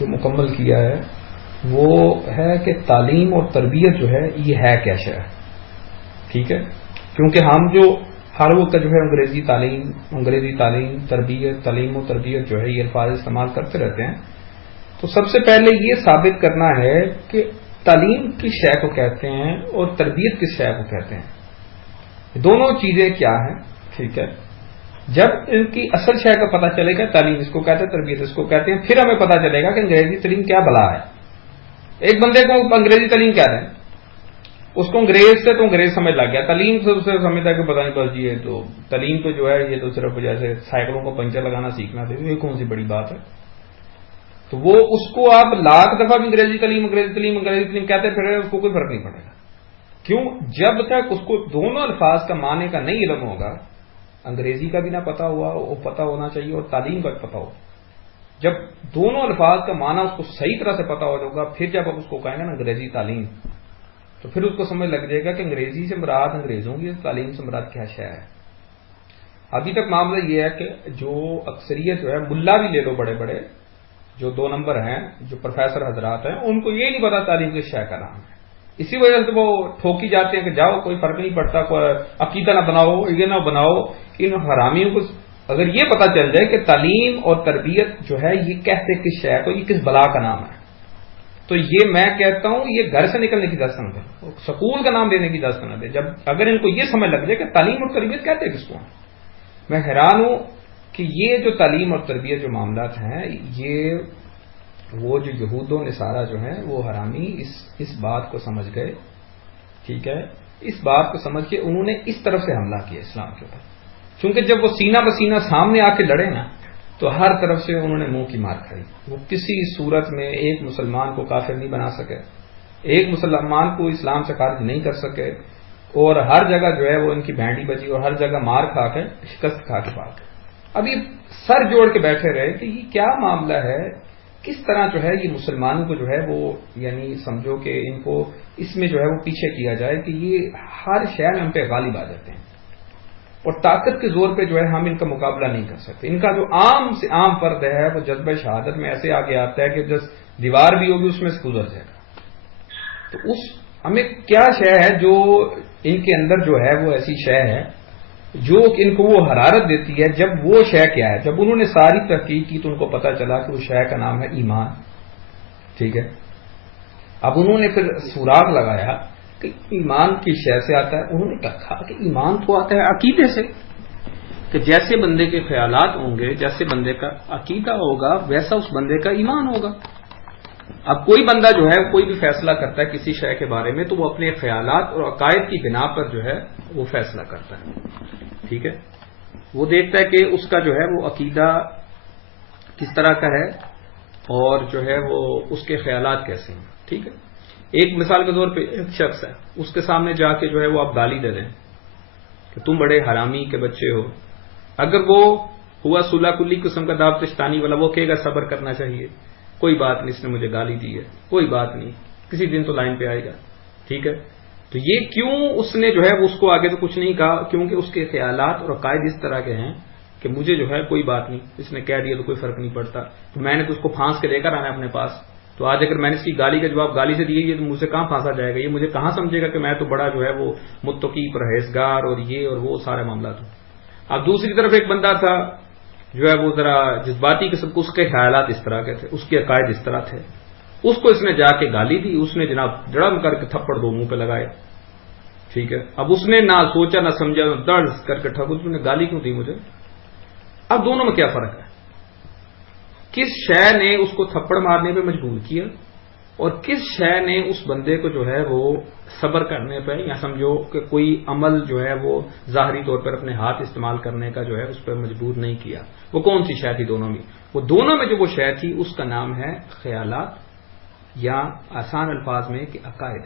جو مکمل کیا ہے وہ ہے کہ تعلیم اور تربیت جو ہے یہ ہے کیا شے ہے. ٹھیک ہے، کیونکہ ہم جو ہر وقت جو ہے انگریزی تعلیم تربیت، تعلیم و تربیت جو ہے یہ الفاظ استعمال کرتے رہتے ہیں. تو سب سے پہلے یہ ثابت کرنا ہے کہ تعلیم کس شے کو کہتے ہیں اور تربیت کس شے کو کہتے ہیں، دونوں چیزیں کیا ہیں. ٹھیک ہے، جب ان کی اصل شے کا پتہ چلے گا، تعلیم اس کو کہتے ہیں، تربیت اس کو کہتے ہیں، پھر ہمیں پتہ چلے گا کہ انگریزی تعلیم کیا بلا ہے. ایک بندے کو انگریزی تعلیم کہتے ہیں، اس کو انگریز سے تو انگریز سمجھ لگ گیا، تعلیم سے اسے سمجھتا ہے کہ پتہ نہیں بس یہ تو تعلیم تو جو ہے یہ تو صرف جیسے سائیکلوں کو پنچر لگانا سیکھنا تھا، یہ کون سی بڑی بات ہے. تو وہ اس کو آپ لاکھ دفعہ بھی انگریزی تعلیم کہتے ہیں، پھر اس کو کوئی فرق نہیں پڑے گا. کیوں؟ جب تک اس کو دونوں الفاظ کا معنی کا نہیں علم ہوگا، انگریزی کا بھی نہ پتا ہوا وہ پتا ہونا چاہیے اور تعلیم کا بھی پتا ہو. جب دونوں الفاظ کا معنی اس کو صحیح طرح سے پتا ہو جائے گا، پھر جب آپ اس کو کہیں گے نا انگریزی تعلیم، تو پھر اس کو سمجھ لگ جائے گا کہ انگریزی سے مراد انگریزوں کی، تعلیم سے مراد کیا شے ہے. ابھی تک معاملہ یہ ہے کہ جو اکثریت جو ہے، ملا بھی لے لو بڑے بڑے جو 2 نمبر ہیں، جو پروفیسر حضرات ہیں، ان کو یہ نہیں پتا تعلیم کس شے کا نام ہے. اسی وجہ سے وہ ٹھوکی جاتے ہیں کہ جاؤ کوئی فرق نہیں پڑتا، کوئی عقیدہ نہ بناؤ، یہ نہ بناؤ. ان حرامیوں کو اگر یہ پتا چل جائے کہ تعلیم اور تربیت جو ہے یہ کہتے کس شے کو، یہ کس بلا کا نام ہے، تو یہ میں کہتا ہوں یہ گھر سے نکلنے کی اجازت نہ دے، سکول کا نام دینے کی اجازت نہ دے. جب اگر ان کو یہ سمجھ لگ جائے کہ تعلیم اور تربیت کہتے کس کو ہیں. میں حیران ہوں کہ یہ جو تعلیم اور تربیت جو معاملات ہیں، یہ وہ جو یہود و نصارہ جو ہیں وہ حرامی اس بات کو سمجھ گئے. ٹھیک ہے، اس بات کو سمجھ کے انہوں نے اس طرف سے حملہ کیا اسلام کے اوپر. کیونکہ جب وہ سینہ بسینہ سامنے آ کے لڑے نا، تو ہر طرف سے انہوں نے منہ کی مار کھائی. وہ کسی صورت میں ایک مسلمان کو کافر نہیں بنا سکے، ایک مسلمان کو اسلام سے خارج نہیں کر سکے، اور ہر جگہ جو ہے وہ ان کی بھینڈی بجی اور ہر جگہ مار کھا کے شکست کھا کے پاک. اب یہ سر جوڑ کے بیٹھے رہے کہ یہ کیا معاملہ ہے، کس طرح جو ہے یہ مسلمانوں کو جو ہے وہ یعنی سمجھو کہ ان کو اس میں جو ہے وہ پیچھے کیا جائے کہ یہ ہر شے میں ہم پہ غالب آ جاتے ہیں، اور طاقت کے زور پہ جو ہے ہم ان کا مقابلہ نہیں کر سکتے. ان کا جو عام سے عام فرد ہے وہ جذبہ شہادت میں ایسے آگے آتا ہے کہ جس دیوار بھی ہوگی اس میں سے گزر جائے گا. تو اس ہمیں کیا شے ہے جو ان کے اندر جو ہے وہ ایسی شے ہے جو ان کو وہ حرارت دیتی ہے. جب وہ شے کیا ہے، جب انہوں نے ساری تحقیق کی تو ان کو پتا چلا کہ وہ شے کا نام ہے ایمان. ٹھیک ہے، اب انہوں نے پھر سراغ لگایا کہ ایمان کی شے سے آتا ہے. انہوں نے کہا کہ ایمان تو آتا ہے عقیدے سے، کہ جیسے بندے کے خیالات ہوں گے، جیسے بندے کا عقیدہ ہوگا، ویسا اس بندے کا ایمان ہوگا. اب کوئی بندہ جو ہے کوئی بھی فیصلہ کرتا ہے کسی شے کے بارے میں تو وہ اپنے خیالات اور عقائد کی بنا پر جو ہے وہ فیصلہ کرتا ہے. ٹھیک ہے، وہ دیکھتا ہے کہ اس کا جو ہے وہ عقیدہ کس طرح کا ہے اور جو ہے وہ اس کے خیالات کیسے ہیں. ٹھیک ہے، ایک مثال کے طور پہ ایک شخص ہے، اس کے سامنے جا کے جو ہے وہ آپ گالی دے دیں کہ تم بڑے حرامی کے بچے ہو. اگر وہ ہوا صلح کلی قسم کا دعوت شیطانی والا، وہ کہے گا صبر کرنا چاہیے، کوئی بات نہیں، اس نے مجھے گالی دی ہے، کوئی بات نہیں، کسی دن تو لائن پہ آئے گا. ٹھیک ہے، تو یہ کیوں اس نے جو ہے اس کو آگے تو کچھ نہیں کہا، کیونکہ اس کے خیالات اور عقائد اس طرح کے ہیں کہ مجھے جو ہے کوئی بات نہیں، اس نے کہہ دیا تو کوئی فرق نہیں پڑتا، تو میں نے تو اس کو پھانس کے لے کر آنا ہے اپنے پاس. تو آج اگر میں نے اس کی گالی کا جواب گالی سے دیے تو مجھ سے کہاں پھانسا جائے گا، یہ مجھے کہاں سمجھے گا کہ میں تو بڑا جو ہے وہ متقی پرہیزگار اور یہ اور وہ سارے معاملات ہوں. اب دوسری طرف ایک بندہ تھا جو ہے وہ ذرا جذباتی قسم کو، اس کے خیالات اس طرح کے تھے، اس کے عقائد اس طرح تھے. اس کو اس نے جا کے گالی دی، اس نے جناب جڑم کر کے تھپڑ 2 منہ پہ لگائے. ٹھیک ہے، اب اس نے نہ سوچا نہ سمجھا، درد کر کے ٹھگو تم نے گالی کیوں دی مجھے. اب دونوں میں کیا فرق ہے؟ کس شے نے اس کو تھپڑ مارنے پہ مجبور کیا اور کس شے نے اس بندے کو جو ہے وہ صبر کرنے پہ یا سمجھو کہ کوئی عمل جو ہے وہ ظاہری طور پر اپنے ہاتھ استعمال کرنے کا جو ہے اس پر مجبور نہیں کیا. وہ کون سی شے تھی دونوں میں؟ وہ دونوں میں جو وہ شے تھی اس کا نام ہے خیالات، یا آسان الفاظ میں کہ عقائد.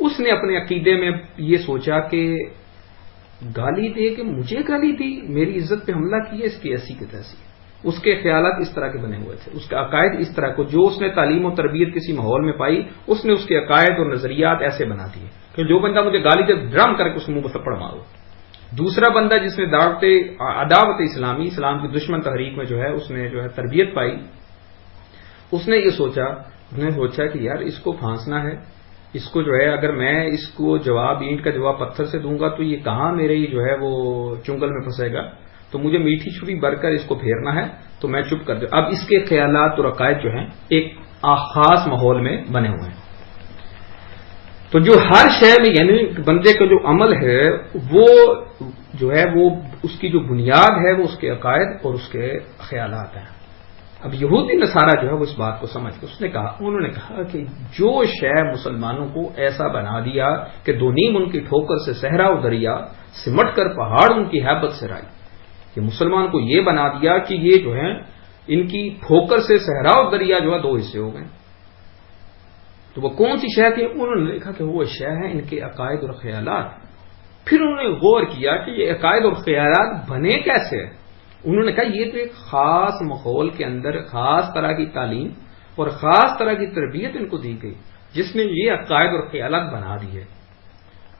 اس نے اپنے عقیدے میں یہ سوچا کہ گالی دے کہ مجھے گالی دی، میری عزت پہ حملہ کیا، اس کی ایسی کی تیسی. اس کے خیالات اس طرح کے بنے ہوئے تھے، اس کے عقائد اس طرح کو جو اس نے تعلیم و تربیت کسی ماحول میں پائی، اس نے اس کے عقائد اور نظریات ایسے بنا دیے کہ جو بندہ مجھے گالی دے ڈرم کر کے اس منہ پہ تھپڑ مارو. دوسرا بندہ جس نے عداوت اسلامی، اسلام کی دشمن تحریک میں جو ہے اس نے جو ہے تربیت پائی، اس نے سوچا کہ یار اس کو پھانسنا ہے، اس کو جو ہے اگر میں اس کو جواب اینٹ کا جواب پتھر سے دوں گا تو یہ کہاں میرے جو ہے وہ چنگل میں پھنسے گا، تو مجھے میٹھی چھری بھر کر اس کو پھیرنا ہے، تو میں چپ کر دوں. اب اس کے خیالات اور عقائد جو ہیں ایک خاص ماحول میں بنے ہوئے ہیں. تو جو ہر شے میں یعنی بندے کا جو عمل ہے وہ جو ہے وہ اس کی جو بنیاد ہے وہ اس کے عقائد اور اس کے خیالات ہیں. اب یہودی نصارہ جو ہے وہ اس بات کو سمجھ کے انہوں نے کہا کہ جو شے مسلمانوں کو ایسا بنا دیا کہ دو نیم ان کی ٹھوکر سے صحرا و دریا، سمٹ کر پہاڑ ان کی ہیبت سے رائی، کہ مسلمان کو یہ بنا دیا کہ یہ جو ہے ان کی ٹھوکر سے صحرا و دریا جو ہے دو حصے ہو گئے. تو وہ کون سی شے تھی؟ انہوں نے لکھا کہ وہ شے ہے ان کے عقائد اور خیالات. پھر انہوں نے غور کیا کہ یہ عقائد اور خیالات بنے کیسے. انہوں نے کہا یہ تو ایک خاص ماحول کے اندر خاص طرح کی تعلیم اور خاص طرح کی تربیت ان کو دی گئی جس نے یہ عقائد اور خیالات بنا دیے.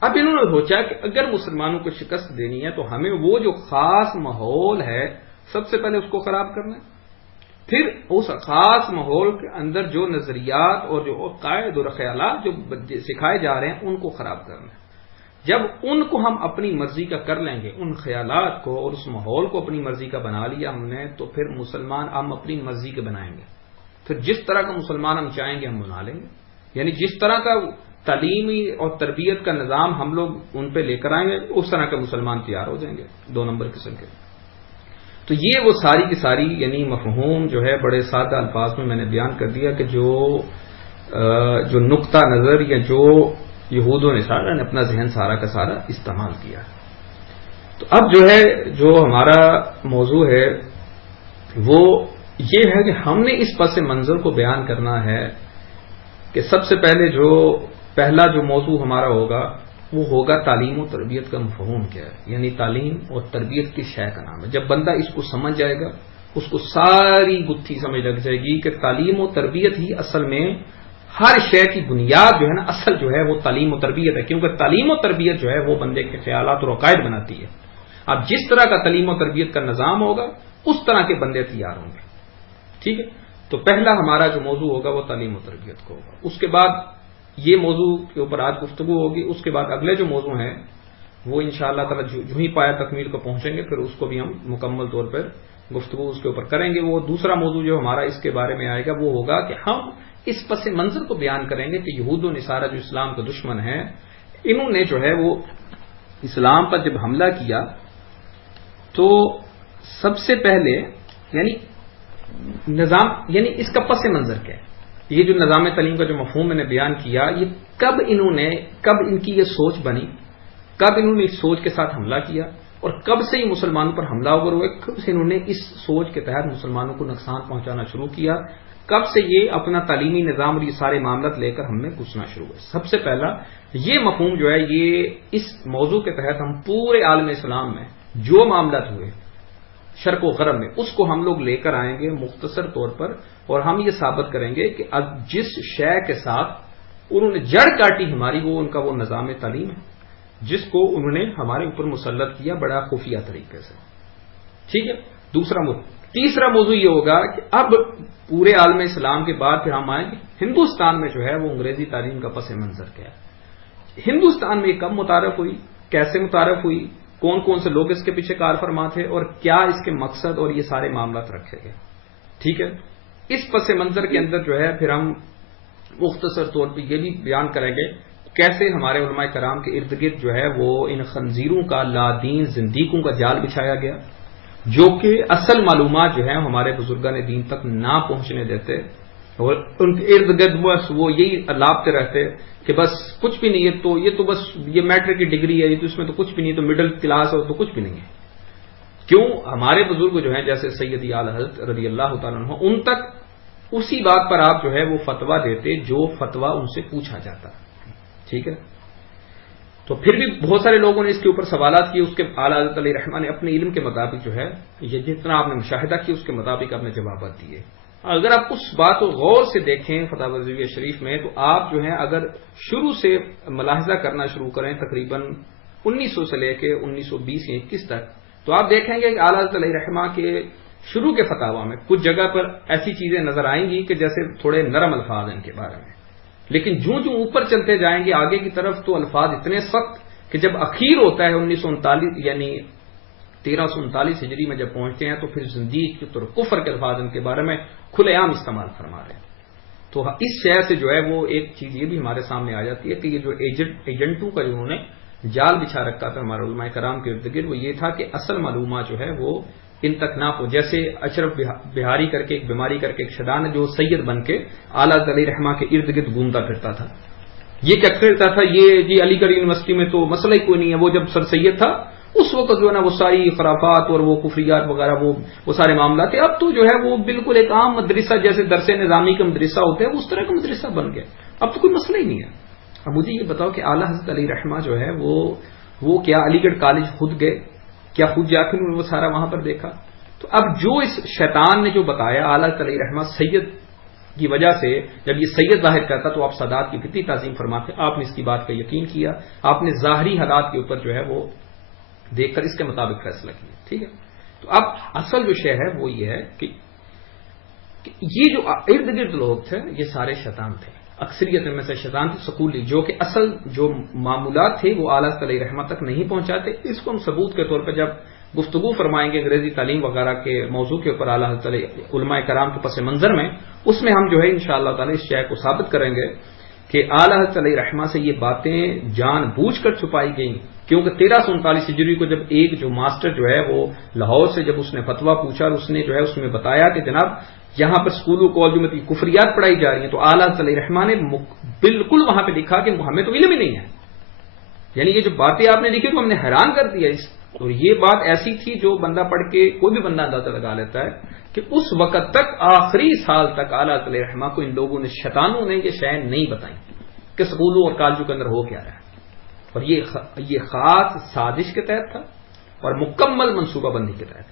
اب انہوں نے سوچا کہ اگر مسلمانوں کو شکست دینی ہے تو ہمیں وہ جو خاص ماحول ہے سب سے پہلے اس کو خراب کرنا ہے، پھر اس خاص ماحول کے اندر جو نظریات اور جو عقائد اور خیالات جو سکھائے جا رہے ہیں ان کو خراب کرنا ہے. جب ان کو ہم اپنی مرضی کا کر لیں گے، ان خیالات کو اور اس ماحول کو اپنی مرضی کا بنا لیا ہم نے، تو پھر مسلمان ہم اپنی مرضی کے بنائیں گے. پھر جس طرح کا مسلمان ہم چاہیں گے ہم بنا لیں گے. یعنی جس طرح کا تعلیمی اور تربیت کا نظام ہم لوگ ان پہ لے کر آئیں گے اس طرح کے مسلمان تیار ہو جائیں گے، 2 نمبر قسم کے. تو یہ وہ ساری کی ساری یعنی مفہوم جو ہے بڑے سادہ الفاظ میں نے بیان کر دیا کہ جو نقطہ نظر یا جو یہود و نصارہ نے اپنا ذہن سارا کا سارا استعمال کیا. تو اب جو ہے جو ہمارا موضوع ہے وہ یہ ہے کہ ہم نے اس پس منظر کو بیان کرنا ہے کہ سب سے پہلا جو موضوع ہمارا ہوگا وہ ہوگا تعلیم و تربیت کا مفہوم کیا ہے. یعنی تعلیم اور تربیت کی شے کا نام ہے. جب بندہ اس کو سمجھ جائے گا اس کو ساری گتھی سمجھ لگ جائے گی کہ تعلیم و تربیت ہی اصل میں ہر شے کی بنیاد جو ہے نا اصل جو ہے وہ تعلیم و تربیت ہے، کیونکہ تعلیم و تربیت جو ہے وہ بندے کے خیالات اور عقائد بناتی ہے. اب جس طرح کا تعلیم و تربیت کا نظام ہوگا اس طرح کے بندے تیار ہوں گے. ٹھیک ہے، تو پہلا ہمارا جو موضوع ہوگا وہ تعلیم و تربیت کو ہوگا. اس کے بعد یہ موضوع کے اوپر آج گفتگو ہوگی. اس کے بعد اگلے جو موضوع ہیں وہ انشاءاللہ تعالی جو ہی پایا تکمیل کو پہنچیں گے پھر اس کو بھی ہم مکمل طور پر گفتگو اس کے اوپر کریں گے. وہ دوسرا موضوع جو ہمارا اس کے بارے میں آئے گا وہ ہوگا کہ ہم اس پس منظر کو بیان کریں گے کہ یہود و نصارہ جو اسلام کا دشمن ہے انہوں نے جو ہے وہ اسلام پر جب حملہ کیا تو سب سے پہلے یعنی نظام یعنی اس کا پس منظر کیا ہے. یہ جو نظام تعلیم کا جو مفہوم میں نے بیان کیا یہ کب ان کی یہ سوچ بنی، کب انہوں نے اس سوچ کے ساتھ حملہ کیا اور کب سے یہ مسلمانوں پر حملہ آور ہوئے، کب سے انہوں نے اس سوچ کے تحت مسلمانوں کو نقصان پہنچانا شروع کیا، کب سے یہ اپنا تعلیمی نظام اور یہ سارے معاملات لے کر ہم نے گھسنا شروع ہوئے. سب سے پہلا یہ مفہوم جو ہے یہ اس موضوع کے تحت ہم پورے عالم اسلام میں جو معاملات ہوئے شرق و غرب میں اس کو ہم لوگ لے کر آئیں گے مختصر طور پر، اور ہم یہ ثابت کریں گے کہ اب جس شے کے ساتھ انہوں نے جڑ کاٹی ہماری وہ ان کا وہ نظام تعلیم ہے جس کو انہوں نے ہمارے اوپر مسلط کیا بڑا خفیہ طریقے سے. ٹھیک ہے، دوسرا موضوع. تیسرا موضوع یہ ہوگا کہ اب پورے عالم اسلام کے بعد پھر ہم آئیں گے ہندوستان میں جو ہے وہ انگریزی تعلیم کا پس منظر کیا ہے. ہندوستان میں یہ کب متعارف ہوئی، کیسے متعارف ہوئی، کون کون سے لوگ اس کے پیچھے کار فرما تھے اور کیا اس کے مقصد اور یہ سارے معاملات رکھے گئے. ٹھیک ہے، اس پس منظر کے اندر جو ہے پھر ہم مختصر طور پہ یہ بھی بیان کریں گے کیسے ہمارے علماء کرام کے ارد گرد جو ہے وہ ان خنزیروں کا لادین زندیقوں کا جال بچھایا گیا جو کہ اصل معلومات جو ہیں ہمارے بزرگان دین تک نہ پہنچنے دیتے اور ان کے ارد گرد بس وہ یہی لابتے رہتے کہ بس کچھ بھی نہیں ہے، تو یہ تو بس یہ میٹرک کی ڈگری ہے، یہ تو اس میں تو کچھ بھی نہیں، تو مڈل کلاس ہے تو کچھ بھی نہیں ہے. کیوں؟ ہمارے بزرگ جو ہیں جیسے سیدی اعلی حضرت رضی اللہ تعالیٰ عنہ ان تک اسی بات پر آپ جو ہے وہ فتویٰ دیتے جو فتویٰ ان سے پوچھا جاتا. ٹھیک ہے، تو پھر بھی بہت سارے لوگوں نے اس کے اوپر سوالات کیے، اس کے اعلیٰ حضرت علیہ رحمہ نے اپنے علم کے مطابق جو ہے یہ جتنا آپ نے مشاہدہ کیا اس کے مطابق اپنے جوابات دیے. اگر آپ اس بات کو غور سے دیکھیں فتاوی رضویہ شریف میں تو آپ جو ہیں اگر شروع سے ملاحظہ کرنا شروع کریں تقریباً 1900 سے لے کے 1920 یا 21 تک تو آپ دیکھیں گے کہ اعلیٰ حضرت علیہ رحمہ کے شروع کے فتاوا میں کچھ جگہ پر ایسی چیزیں نظر آئیں گی کہ جیسے تھوڑے نرم الفاظ ہیں ان کے بارے میں، لیکن جو اوپر چلتے جائیں گے آگے کی طرف تو الفاظ اتنے سخت کہ جب اخیر ہوتا ہے 1939 یعنی 1339 ہجری میں جب پہنچتے ہیں تو پھر زندیق اور کفر کے الفاظ ان کے بارے میں کھلے عام استعمال فرما رہے ہیں. تو اس شہر سے جو ہے وہ ایک چیز یہ بھی ہمارے سامنے آ جاتی ہے کہ یہ جو ایجنٹوں کا جو انہوں نے جال بچھا رکھا تھا ہمارے علماء کرام کے ارد گرد، وہ یہ تھا کہ اصل معلومات جو ہے وہ ان تک نہ پہنچ. جیسے اشرف بہاری کر کے ایک بیماری کر کے ایک شدان ہے جو سید بن کے اعلیٰ علیہ رحمہ کے ارد گرد گھومتا پھرتا تھا. یہ کیا کرتا تھا، یہ جی علی گڑھ یونیورسٹی میں تو مسئلہ ہی کوئی نہیں ہے، وہ جب سر سید تھا اس وقت جو ہے نا وہ ساری خرافات اور وہ کفریات وغیرہ وہ سارے معاملات تھے. اب تو جو ہے وہ بالکل ایک عام مدرسہ جیسے درس نظامی کا مدرسہ ہوتے ہیں اس طرح کا مدرسہ بن گیا. اب تو کوئی مسئلہ ہی نہیں ہے. اب مجھے یہ بتاؤ کہ اعلیٰ حضرت علی رحمہ جو ہے وہ کیا علی گڑھ کالج خود گئے، کیا خود جا کے انہوں نے وہ سارا وہاں پر دیکھا؟ تو اب جو اس شیطان نے جو بتایا اعلیٰ علیہ رحمہ سید کی وجہ سے، جب یہ سید ظاہر کرتا تو آپ سادات کی کتنی تعظیم فرماتے، آپ نے اس کی بات کا یقین کیا، آپ نے ظاہری حالات کے اوپر جو ہے وہ دیکھ کر اس کے مطابق فیصلہ کیا. ٹھیک ہے. تو اب اصل جو شے ہے وہ یہ ہے کہ یہ جو ارد گرد لوگ تھے یہ سارے شیطان تھے، اکثریت میں سے شیطان تھے سکولی، جو کہ اصل جو معمولات تھے وہ اعلیٰ علیہ رحمہ تک نہیں پہنچاتے. اس کو ہم ثبوت کے طور پہ جب گفتگو فرمائیں گے انگریزی تعلیم وغیرہ کے موضوع کے اوپر اعلیٰ علماء کرام کے پس منظر میں، اس میں ہم جو ہے انشاءاللہ تعالی اس شے کو ثابت کریں گے کہ اعلیٰ علیہ رحمہ سے یہ باتیں جان بوجھ کر چھپائی گئیں. کیونکہ 1339 ہجری کو جب ایک جو ماسٹر جو ہے وہ لاہور سے جب اس نے فتویٰ پوچھا اور اس نے جو ہے اس میں بتایا کہ جناب یہاں پر اسکولوں کالجوں میں کفریات پڑھائی جا رہی ہیں، تو اعلیٰ علیہ رحمہ نے بالکل وہاں پہ لکھا کہ ہمیں تو علم ہی نہیں ہے. یعنی یہ جو باتیں آپ نے لکھی تو ہم نے حیران کر دیا. اور یہ بات ایسی تھی جو بندہ پڑھ کے کوئی بھی بندہ اندازہ لگا لیتا ہے کہ اس وقت تک آخری سال تک اعلیٰ علیہ رحمہ کو ان لوگوں نے شیطانوں نے یہ شے نہیں بتائی کہ اسکولوں اور کالجوں کے اندر ہو کیا رہا ہے. اور یہ خاص سازش کے تحت تھا اور مکمل منصوبہ بندی کے تحت.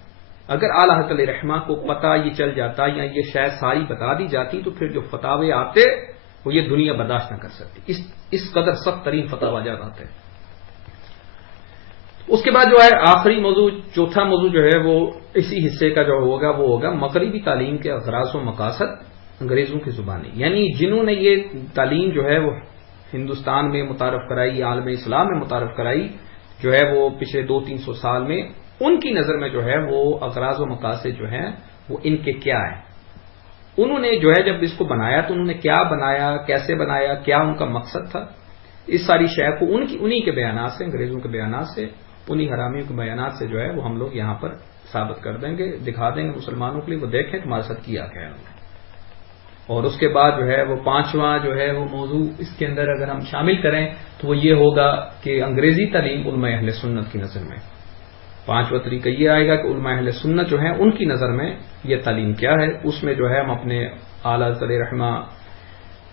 اگر اعلیٰ علیہ رحمہ کو پتہ یہ چل جاتا یا یہ شاید ساری بتا دی جاتی تو پھر جو فتاوے آتے وہ یہ دنیا برداشت نہ کر سکتی. اس قدر سخت ترین فتاوی جات آتے. اس کے بعد جو ہے آخری موضوع، چوتھا موضوع جو ہے وہ اسی حصے کا جو ہوگا وہ ہوگا مغربی تعلیم کے اغراض و مقاصد انگریزوں کی زبانی. یعنی جنہوں نے یہ تعلیم جو ہے وہ ہندوستان میں متعارف کرائی، عالم اسلام میں متعارف کرائی جو ہے وہ پچھلے 200-300 سال میں، ان کی نظر میں جو ہے وہ اغراض و مقاصد جو ہیں وہ ان کے کیا ہیں. انہوں نے جو ہے جب اس کو بنایا تو انہوں نے کیا بنایا، کیسے بنایا، کیا ان کا مقصد تھا، اس ساری شے کو انہی کے بیانات سے، انگریزوں کے بیانات سے، انہی حرامیوں کے بیانات سے جو ہے وہ ہم لوگ یہاں پر ثابت کر دیں گے، دکھا دیں گے مسلمانوں کے لیے، وہ دیکھیں تمہارے ساتھ کیا ہے. اور اس کے بعد جو ہے وہ پانچواں جو ہے وہ موضوع اس کے اندر اگر ہم شامل کریں تو وہ یہ ہوگا کہ انگریزی تعلیم علماء اہل سنت کی نظر میں. پانچواں طریقہ یہ آئے گا کہ علماء اہل سنت جو ہیں ان کی نظر میں یہ تعلیم کیا ہے. اس میں جو ہے ہم اپنے اعلیٰ علیہ رحمہ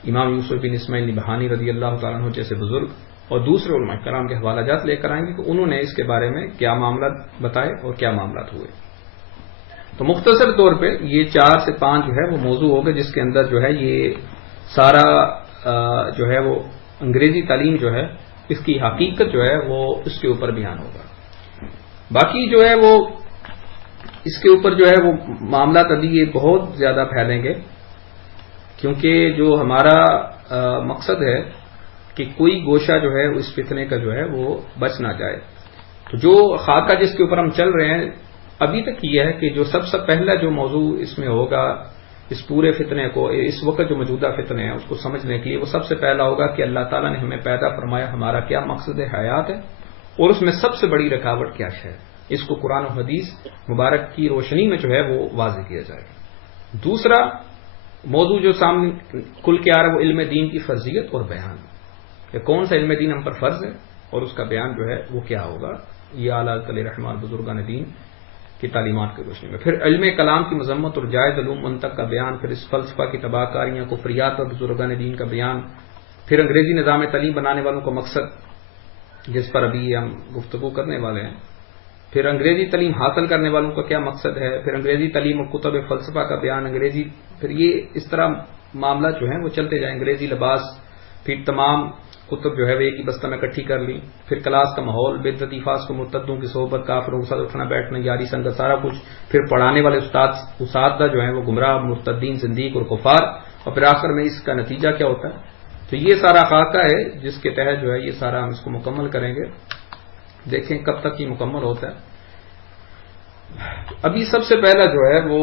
امام یوسف بن اسماعیل نبہانی رضی اللہ تعالیٰ عنہ جیسے بزرگ اور دوسرے علماء کرام کے حوالہ جات لے کر آئیں گے کہ انہوں نے اس کے بارے میں کیا معاملات بتائے اور کیا معاملات ہوئے. تو مختصر طور پہ یہ 4 سے 5 جو ہے وہ موضوع ہوگا جس کے اندر جو ہے یہ سارا جو ہے وہ انگریزی تعلیم جو ہے اس کی حقیقت جو ہے وہ اس کے اوپر بیان ہوگا. باقی جو ہے وہ اس کے اوپر جو ہے وہ معاملات ابھی یہ بہت زیادہ پھیلیں گے کیونکہ جو ہمارا مقصد ہے کہ کوئی گوشہ جو ہے اس فتنے کا جو ہے وہ بچ نہ جائے. تو جو خاکہ جس کے اوپر ہم چل رہے ہیں ابھی تک یہ ہے کہ جو سب سے پہلا جو موضوع اس میں ہوگا اس پورے فتنے کو، اس وقت جو موجودہ فتنے ہیں اس کو سمجھنے کے لیے وہ سب سے پہلا ہوگا کہ اللہ تعالیٰ نے ہمیں پیدا فرمایا، ہمارا کیا مقصد حیات ہے اور اس میں سب سے بڑی رکاوٹ کیا ہے. اس کو قرآن و حدیث مبارک کی روشنی میں جو ہے وہ واضح کیا جائے گا. دوسرا موضوع جو سامنے کھل کے آ رہا ہے وہ علم دین کی فرضیت اور بیان، کہ کون سا علم دین ہم پر فرض ہے اور اس کا بیان جو ہے وہ کیا ہوگا. یہ اعلیٰ علیہ رحمہ بزرگان دین کی تعلیمات کی روشنی میں. پھر علم کلام کی مذمت اور جائز علوم منطق کا بیان، پھر اس فلسفہ کی تباہ کاریاں، کفریات اور بزرگان دین کا بیان، پھر انگریزی نظام تعلیم بنانے والوں کا مقصد جس پر ابھی ہم گفتگو کرنے والے ہیں، پھر انگریزی تعلیم حاصل کرنے والوں کا کیا مقصد ہے، پھر انگریزی تعلیم اور کتب فلسفہ کا بیان، انگریزی، پھر یہ اس طرح معاملات جو ہیں وہ چلتے جائیں. انگریزی لباس، پھر تمام کتب جو ہے وہ ایک ہی بستہ میں اکٹھی کر لی. پھر کلاس کا ماحول، بدعت فاس کو، مرتدوں کی صحبت، کافروں کے ساتھ اٹھنا بیٹھنا، یاری سنگت، سارا کچھ. پھر پڑھانے والے اساتذہ جو ہیں وہ گمراہ، مرتدین، زندیق اور کفار. اور پھر آخر میں اس کا نتیجہ کیا ہوتا ہے. تو یہ سارا خاکہ ہے جس کے تحت جو ہے یہ سارا ہم اس کو مکمل کریں گے. دیکھیں کب تک یہ مکمل ہوتا ہے. ابھی سب سے پہلا جو ہے وہ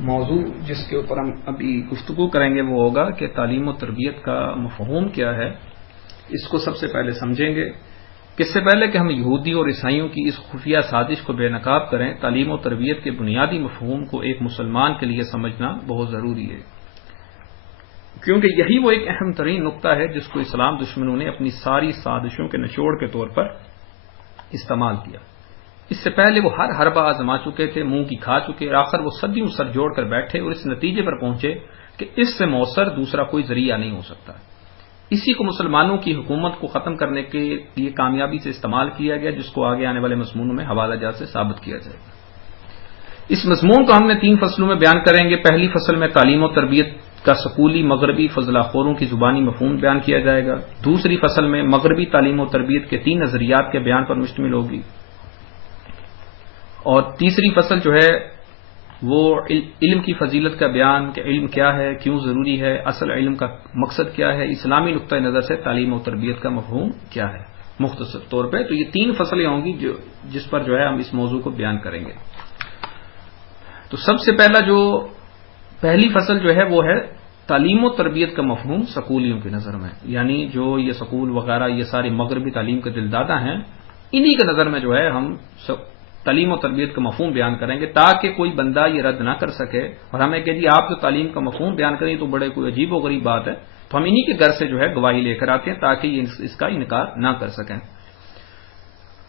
موضوع جس کے اوپر ہم ابھی گفتگو کریں گے وہ ہوگا کہ تعلیم و تربیت کا مفہوم کیا ہے. اس کو سب سے پہلے سمجھیں گے. اس سے پہلے کہ ہم یہودی اور عیسائیوں کی اس خفیہ سازش کو بے نقاب کریں، تعلیم و تربیت کے بنیادی مفہوم کو ایک مسلمان کے لیے سمجھنا بہت ضروری ہے، کیونکہ یہی وہ ایک اہم ترین نقطہ ہے جس کو اسلام دشمنوں نے اپنی ساری سازشوں کے نچوڑ کے طور پر استعمال کیا. اس سے پہلے وہ ہر حربہ آزما چکے تھے، منہ کی کھا چکے، اور آخر وہ صدیوں سر جوڑ کر بیٹھے اور اس نتیجے پر پہنچے کہ اس سے مؤثر دوسرا کوئی ذریعہ نہیں ہو سکتا. اسی کو مسلمانوں کی حکومت کو ختم کرنے کے لیے کامیابی سے استعمال کیا گیا، جس کو آگے آنے والے مضمونوں میں حوالہ جات سے ثابت کیا جائے گا. اس مضمون کو ہم نے 3 فصلوں میں بیان کریں گے. پہلی فصل میں تعلیم و تربیت کا سکولی مغربی فضلہ خوروں کی زبانی مفہوم بیان کیا جائے گا. دوسری فصل میں مغربی تعلیم و تربیت کے 3 نظریات کے بیان پر مشتمل ہوگی. اور تیسری فصل جو ہے وہ علم کی فضیلت کا بیان، کہ علم کیا ہے، کیوں ضروری ہے، اصل علم کا مقصد کیا ہے، اسلامی نقطہ نظر سے تعلیم و تربیت کا مفہوم کیا ہے مختصر طور پہ. تو یہ 3 فصلیں ہوں گی جس پر جو ہے ہم اس موضوع کو بیان کریں گے. تو سب سے پہلی فصل جو ہے وہ ہے تعلیم و تربیت کا مفہوم سکولیوں کی نظر میں، یعنی جو یہ سکول وغیرہ یہ ساری مغربی تعلیم کے دلدادہ ہیں، انہی کے نظر میں جو ہے ہم تعلیم و تربیت کا مفہوم بیان کریں گے، تاکہ کوئی بندہ یہ رد نہ کر سکے اور ہمیں کہ جی آپ جو تعلیم کا مفہوم بیان کریں تو بڑے کوئی عجیب و غریب بات ہے. تو ہم انہی کے گھر سے جو ہے گواہی لے کر آتے ہیں تاکہ یہ اس کا انکار نہ کر سکیں.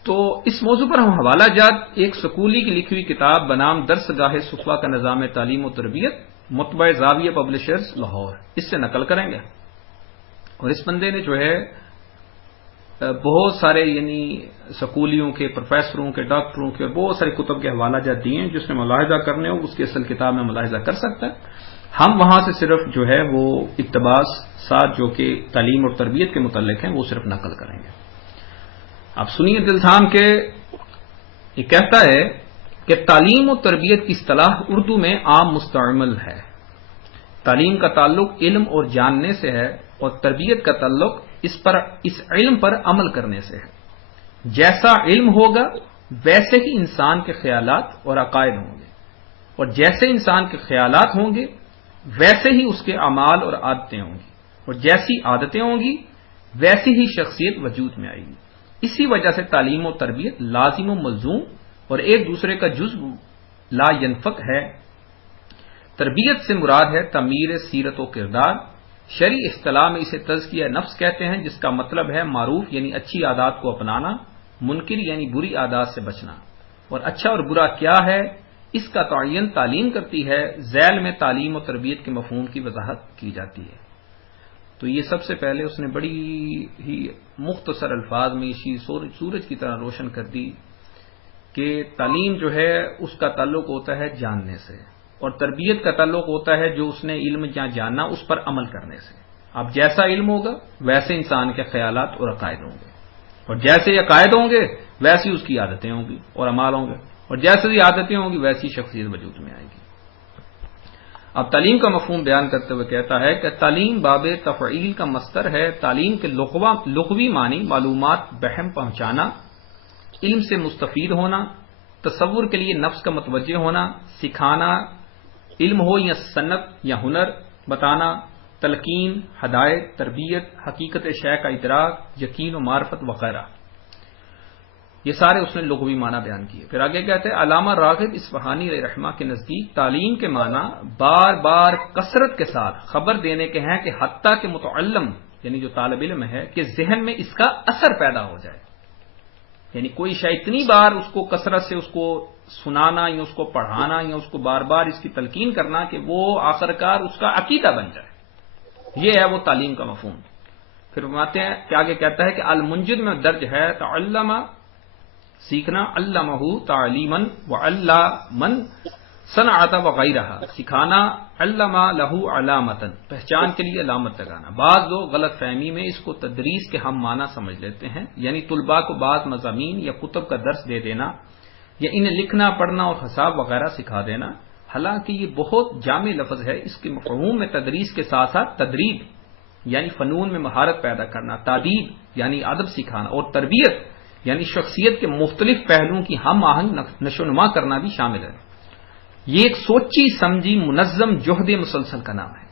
تو اس موضوع پر ہم حوالہ جات ایک سکولی کی لکھی ہوئی کتاب بنام درس گاہ صفوہ کا نظام تعلیم و تربیت، مطبع زاویہ پبلشرز لاہور، اس سے نقل کریں گے. اور اس بندے نے جو ہے بہت سارے یعنی سکولیوں کے، پروفیسروں کے، ڈاکٹروں کے اور بہت سارے کتب کے حوالہ جات دیے ہیں. جس نے ملاحظہ کرنے ہو اس کی اصل کتاب میں ملاحظہ کر سکتا ہے. ہم وہاں سے صرف جو ہے وہ اقتباس ساتھ جو کہ تعلیم اور تربیت کے متعلق ہیں وہ صرف نقل کریں گے. آپ سنیے دل تھام کے. یہ کہتا ہے کہ تعلیم و تربیت کی اصطلاح اردو میں عام مستعمل ہے. تعلیم کا تعلق علم اور جاننے سے ہے اور تربیت کا تعلق اس علم پر عمل کرنے سے ہے. جیسا علم ہوگا ویسے ہی انسان کے خیالات اور عقائد ہوں گے، اور جیسے انسان کے خیالات ہوں گے ویسے ہی اس کے اعمال اور عادتیں ہوں گی، اور جیسی عادتیں ہوں گی ویسی ہی شخصیت وجود میں آئے گی. اسی وجہ سے تعلیم و تربیت لازم و ملزوم اور ایک دوسرے کا جزو لا ینفک ہے. تربیت سے مراد ہے تعمیر سیرت و کردار. شرعی اصطلاح میں اسے تزکیہ نفس کہتے ہیں، جس کا مطلب ہے معروف یعنی اچھی عادات کو اپنانا، منکر یعنی بری عادات سے بچنا. اور اچھا اور برا کیا ہے اس کا تعین تعلیم کرتی ہے. ذیل میں تعلیم و تربیت کے مفہوم کی وضاحت کی جاتی ہے. تو یہ سب سے پہلے اس نے بڑی ہی مختصر الفاظ میں اسی سورج کی طرح روشن کر دی کہ تعلیم جو ہے اس کا تعلق ہوتا ہے جاننے سے، اور تربیت کا تعلق ہوتا ہے جو اس نے علم یا جاننا اس پر عمل کرنے سے. اب جیسا علم ہوگا ویسے انسان کے خیالات اور عقائد ہوں گے، اور جیسے عقائد ہوں گے ویسی اس کی عادتیں ہوں گی اور اعمال ہوں گے، اور جیسے ہی عادتیں ہوں گی ویسی شخصیت وجود میں آئے گی. اب تعلیم کا مفہوم بیان کرتے ہوئے کہتا ہے کہ تعلیم باب تفعیل کا مصدر ہے. تعلیم کے لغوی معنی معلومات بہم پہنچانا، علم سے مستفید ہونا، تصور کے لیے نفس کا متوجہ ہونا، سکھانا، علم ہو یا صنعت یا ہنر، بتانا، تلقین، ہدایت، تربیت، حقیقت شے کا ادراک، یقین و معرفت وغیرہ. یہ سارے اس نے لغوی معنی بیان کیے. پھر آگے کہتے ہیں علامہ راغب اصفہانی علیہ رحمہ کے نزدیک تعلیم کے معنی بار بار کثرت کے ساتھ خبر دینے کے ہیں کہ حتیٰ کہ متعلم یعنی جو طالب علم ہے کہ ذہن میں اس کا اثر پیدا ہو جائے. یعنی کوئی شے اتنی بار اس کو کثرت سے اس کو سنانا یا اس کو پڑھانا یا اس کو بار بار اس کی تلقین کرنا کہ وہ آخرکار اس کا عقیدہ بن جائے. یہ ہے وہ تعلیم کا مفہوم. پھر فرماتے ہیں کہ آگے کہتا ہے کہ المنجد میں درج ہے تعلم سیکھنا، علمہ تعلیما وعلمن صنعت وغیرہ، سکھانا، علم لہ علامتن، پہچان کے لیے علامت لگانا۔ بعض لوگ غلط فہمی میں اس کو تدریس کے ہم معنی سمجھ لیتے ہیں، یعنی طلباء کو بعض مضامین یا کتب کا درس دے دینا یا انہیں لکھنا پڑھنا اور حساب وغیرہ سکھا دینا، حالانکہ یہ بہت جامع لفظ ہے۔ اس کے مفہوم میں تدریس کے ساتھ ساتھ تدریب یعنی فنون میں مہارت پیدا کرنا، تادیب یعنی ادب سکھانا، اور تربیت یعنی شخصیت کے مختلف پہلوؤں کی ہم آہنگ نشو و نما کرنا بھی شامل ہے۔ یہ ایک سوچی سمجھی منظم جہد مسلسل کا نام ہے،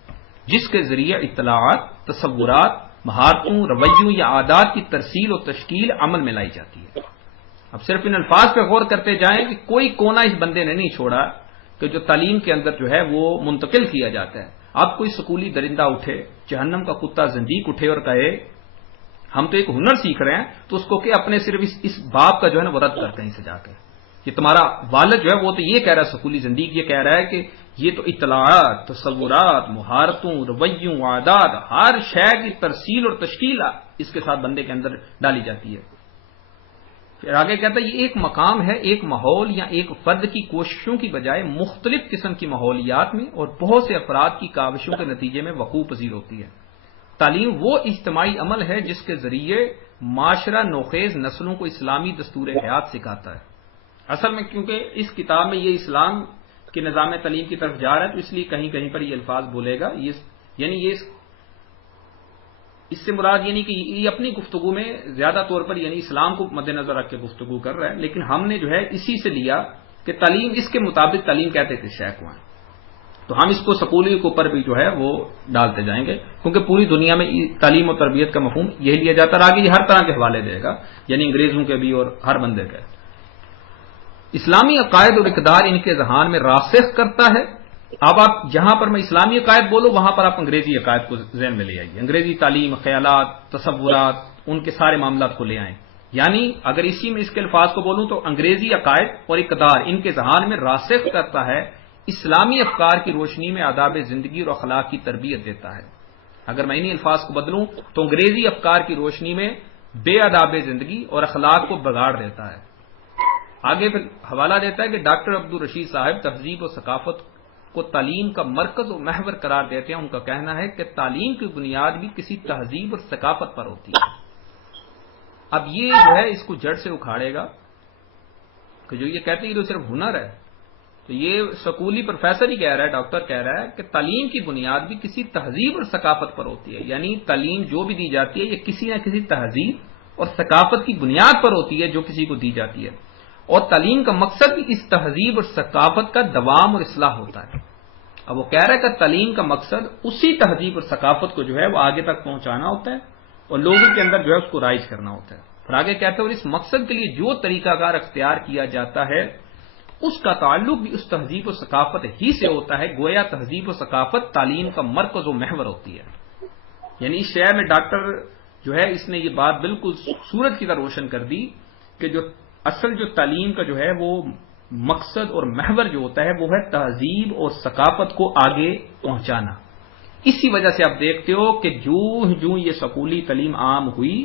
جس کے ذریعے اطلاعات، تصورات، مہارتوں، رویوں یا عادات کی ترسیل اور تشکیل عمل میں لائی جاتی ہے۔ اب صرف ان الفاظ پہ غور کرتے جائیں کہ کوئی کونا اس بندے نے نہیں چھوڑا کہ جو تعلیم کے اندر جو ہے وہ منتقل کیا جاتا ہے۔ اب کوئی سکولی درندہ اٹھے، جہنم کا کتا زندیق اٹھے اور کہے ہم تو ایک ہنر سیکھ رہے ہیں، تو اس کو کہ اپنے صرف اس باب کا جو ہے نا وہ رد کر کہیں سے جا کے، یہ تمہارا والد جو ہے وہ تو یہ کہہ رہا ہے، سکولی زندیق یہ کہہ رہا ہے کہ یہ تو اطلاعات، تصورات، مہارتوں، رویوں، عادات، ہر شے کی ترسیل اور تشکیل اس کے ساتھ بندے کے اندر ڈالی جاتی ہے۔ پھر آگے کہتا ہے یہ ایک مقام ہے، ایک ماحول یا ایک فرد کی کوششوں کی بجائے مختلف قسم کی ماحولیات میں اور بہت سے افراد کی کاوشوں کے نتیجے میں وقوع پذیر ہوتی ہے۔ تعلیم وہ اجتماعی عمل ہے جس کے ذریعے معاشرہ نوخیز نسلوں کو اسلامی دستور حیات سکھاتا ہے۔ اصل میں کیونکہ اس کتاب میں یہ اسلام کے نظام تعلیم کی طرف جا رہا ہے تو اس لیے کہیں کہیں پر یہ الفاظ بولے گا، یعنی یہ اس سے مراد یہ نہیں کہ یہ اپنی گفتگو میں زیادہ طور پر یعنی اسلام کو مد نظر رکھ کے گفتگو کر رہا ہے، لیکن ہم نے جو ہے اسی سے لیا کہ تعلیم اس کے مطابق تعلیم کہتے تھے شیخ کو ہیں، تو ہم اس کو سکولی کے اوپر بھی جو ہے وہ ڈالتے جائیں گے، کیونکہ پوری دنیا میں تعلیم اور تربیت کا مفہوم یہی لیا جاتا ہے، اور آگے یہ ہر طرح کے حوالے دے گا، یعنی انگریزوں کے بھی اور ہر بندے کے۔ اسلامی عقائد اور اقدار ان کے ذہان میں راسخ کرتا ہے۔ اب آپ جہاں پر میں اسلامی عقائد بولوں وہاں پر آپ انگریزی عقائد کو ذہن میں لے آئیے، انگریزی تعلیم، خیالات، تصورات، ان کے سارے معاملات کو لے آئیں، یعنی اگر اسی میں اس کے الفاظ کو بولوں تو انگریزی عقائد اور اقدار ان کے ذہان میں راسخ کرتا ہے، اسلامی افکار کی روشنی میں آداب زندگی اور اخلاق کی تربیت دیتا ہے۔ اگر میں انہی الفاظ کو بدلوں تو انگریزی افکار کی روشنی میں بے آداب زندگی اور اخلاق کو بگاڑ دیتا ہے۔ آگے پھر حوالہ دیتا ہے کہ ڈاکٹر عبدالرشید صاحب تہذیب و ثقافت کو تعلیم کا مرکز و محور قرار دیتے ہیں۔ ان کا کہنا ہے کہ تعلیم کی بنیاد بھی کسی تہذیب اور ثقافت پر ہوتی ہے۔ اب یہ جو ہے اس کو جڑ سے اکھاڑے گا کہ جو یہ کہتے ہیں یہ تو صرف ہنر ہے، تو یہ سکولی پروفیسر ہی کہہ رہا ہے، ڈاکٹر کہہ رہا ہے کہ تعلیم کی بنیاد بھی کسی تہذیب اور ثقافت پر ہوتی ہے، یعنی تعلیم جو بھی دی جاتی ہے یہ کسی نہ کسی تہذیب اور ثقافت کی بنیاد پر ہوتی ہے جو کسی کو دی جاتی ہے، اور تعلیم کا مقصد بھی اس تہذیب اور ثقافت کا دوام اور اصلاح ہوتا ہے۔ اب وہ کہہ رہا ہے کہ تعلیم کا مقصد اسی تہذیب اور ثقافت کو جو ہے وہ آگے تک پہنچانا ہوتا ہے اور لوگوں کے اندر جو ہے اس کو رائج کرنا ہوتا ہے۔ پھر آگے کہتے ہیں اور اس مقصد کے لیے جو طریقہ کار اختیار کیا جاتا ہے اس کا تعلق بھی اس تہذیب و ثقافت ہی سے ہوتا ہے، گویا تہذیب و ثقافت تعلیم کا مرکز و محور ہوتی ہے۔ یعنی اس شعر میں ڈاکٹر جو ہے اس نے یہ بات بالکل سورج کی طرح روشن کر دی کہ جو اصل جو تعلیم کا جو ہے وہ مقصد اور محور جو ہوتا ہے وہ ہے تہذیب اور ثقافت کو آگے پہنچانا۔ اسی وجہ سے آپ دیکھتے ہو کہ جو یہ سکولی تعلیم عام ہوئی،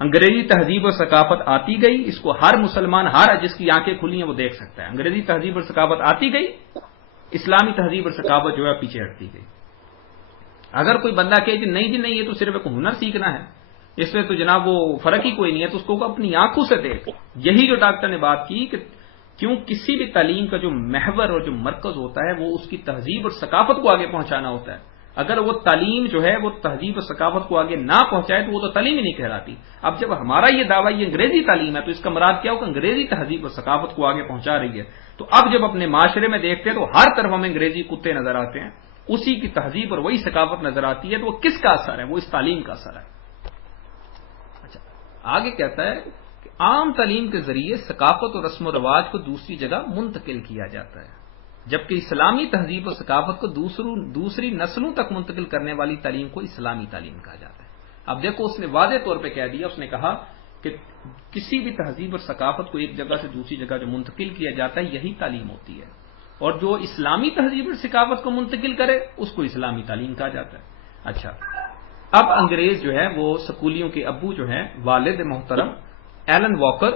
انگریزی تہذیب اور ثقافت آتی گئی، اس کو ہر مسلمان، ہر جس کی آنکھیں کھلی ہیں وہ دیکھ سکتا ہے، انگریزی تہذیب اور ثقافت آتی گئی، اسلامی تہذیب اور ثقافت جو ہے پیچھے ہٹتی گئی۔ اگر کوئی بندہ کہے کہ نہیں جی نہیں یہ تو صرف ایک ہنر سیکھنا ہے، اس میں تو جناب وہ فرق ہی کوئی نہیں ہے، تو اس کو اپنی آنکھوں سے دیکھ۔ یہی جو ڈاکٹر نے بات کی کہ کیوں کسی بھی تعلیم کا جو محور اور جو مرکز ہوتا ہے وہ اس کی تہذیب اور ثقافت کو آگے پہنچانا ہوتا ہے۔ اگر وہ تعلیم جو ہے وہ تہذیب اور ثقافت کو آگے نہ پہنچائے تو وہ تو تعلیم ہی نہیں کہلاتی۔ اب جب ہمارا یہ دعویٰ یہ انگریزی تعلیم ہے تو اس کا مراد کیا ہو کہ انگریزی تہذیب اور ثقافت کو آگے پہنچا رہی ہے، تو اب جب اپنے معاشرے میں دیکھتے ہیں تو ہر طرف ہمیں انگریزی کتے نظر آتے ہیں، اسی کی تہذیب اور وہی ثقافت نظر آتی ہے، تو وہ کس کا اثر ہے؟ وہ اس تعلیم کا اثر ہے۔ اچھا آگے کہتا ہے کہ عام تعلیم کے ذریعے ثقافت اور رسم و رواج کو دوسری جگہ منتقل کیا جاتا ہے، جبکہ اسلامی تہذیب و ثقافت کو دوسری نسلوں تک منتقل کرنے والی تعلیم کو اسلامی تعلیم کہا جاتا ہے۔ اب دیکھو اس نے واضح طور پہ کہہ دیا، اس نے کہا کہ کسی بھی تہذیب اور ثقافت کو ایک جگہ سے دوسری جگہ جو منتقل کیا جاتا ہے یہی تعلیم ہوتی ہے، اور جو اسلامی تہذیب اور ثقافت کو منتقل کرے اس کو اسلامی تعلیم کہا جاتا ہے۔ اچھا اب انگریز جو ہے وہ سکولیوں کے ابو جو ہیں والد محترم ایلن واکر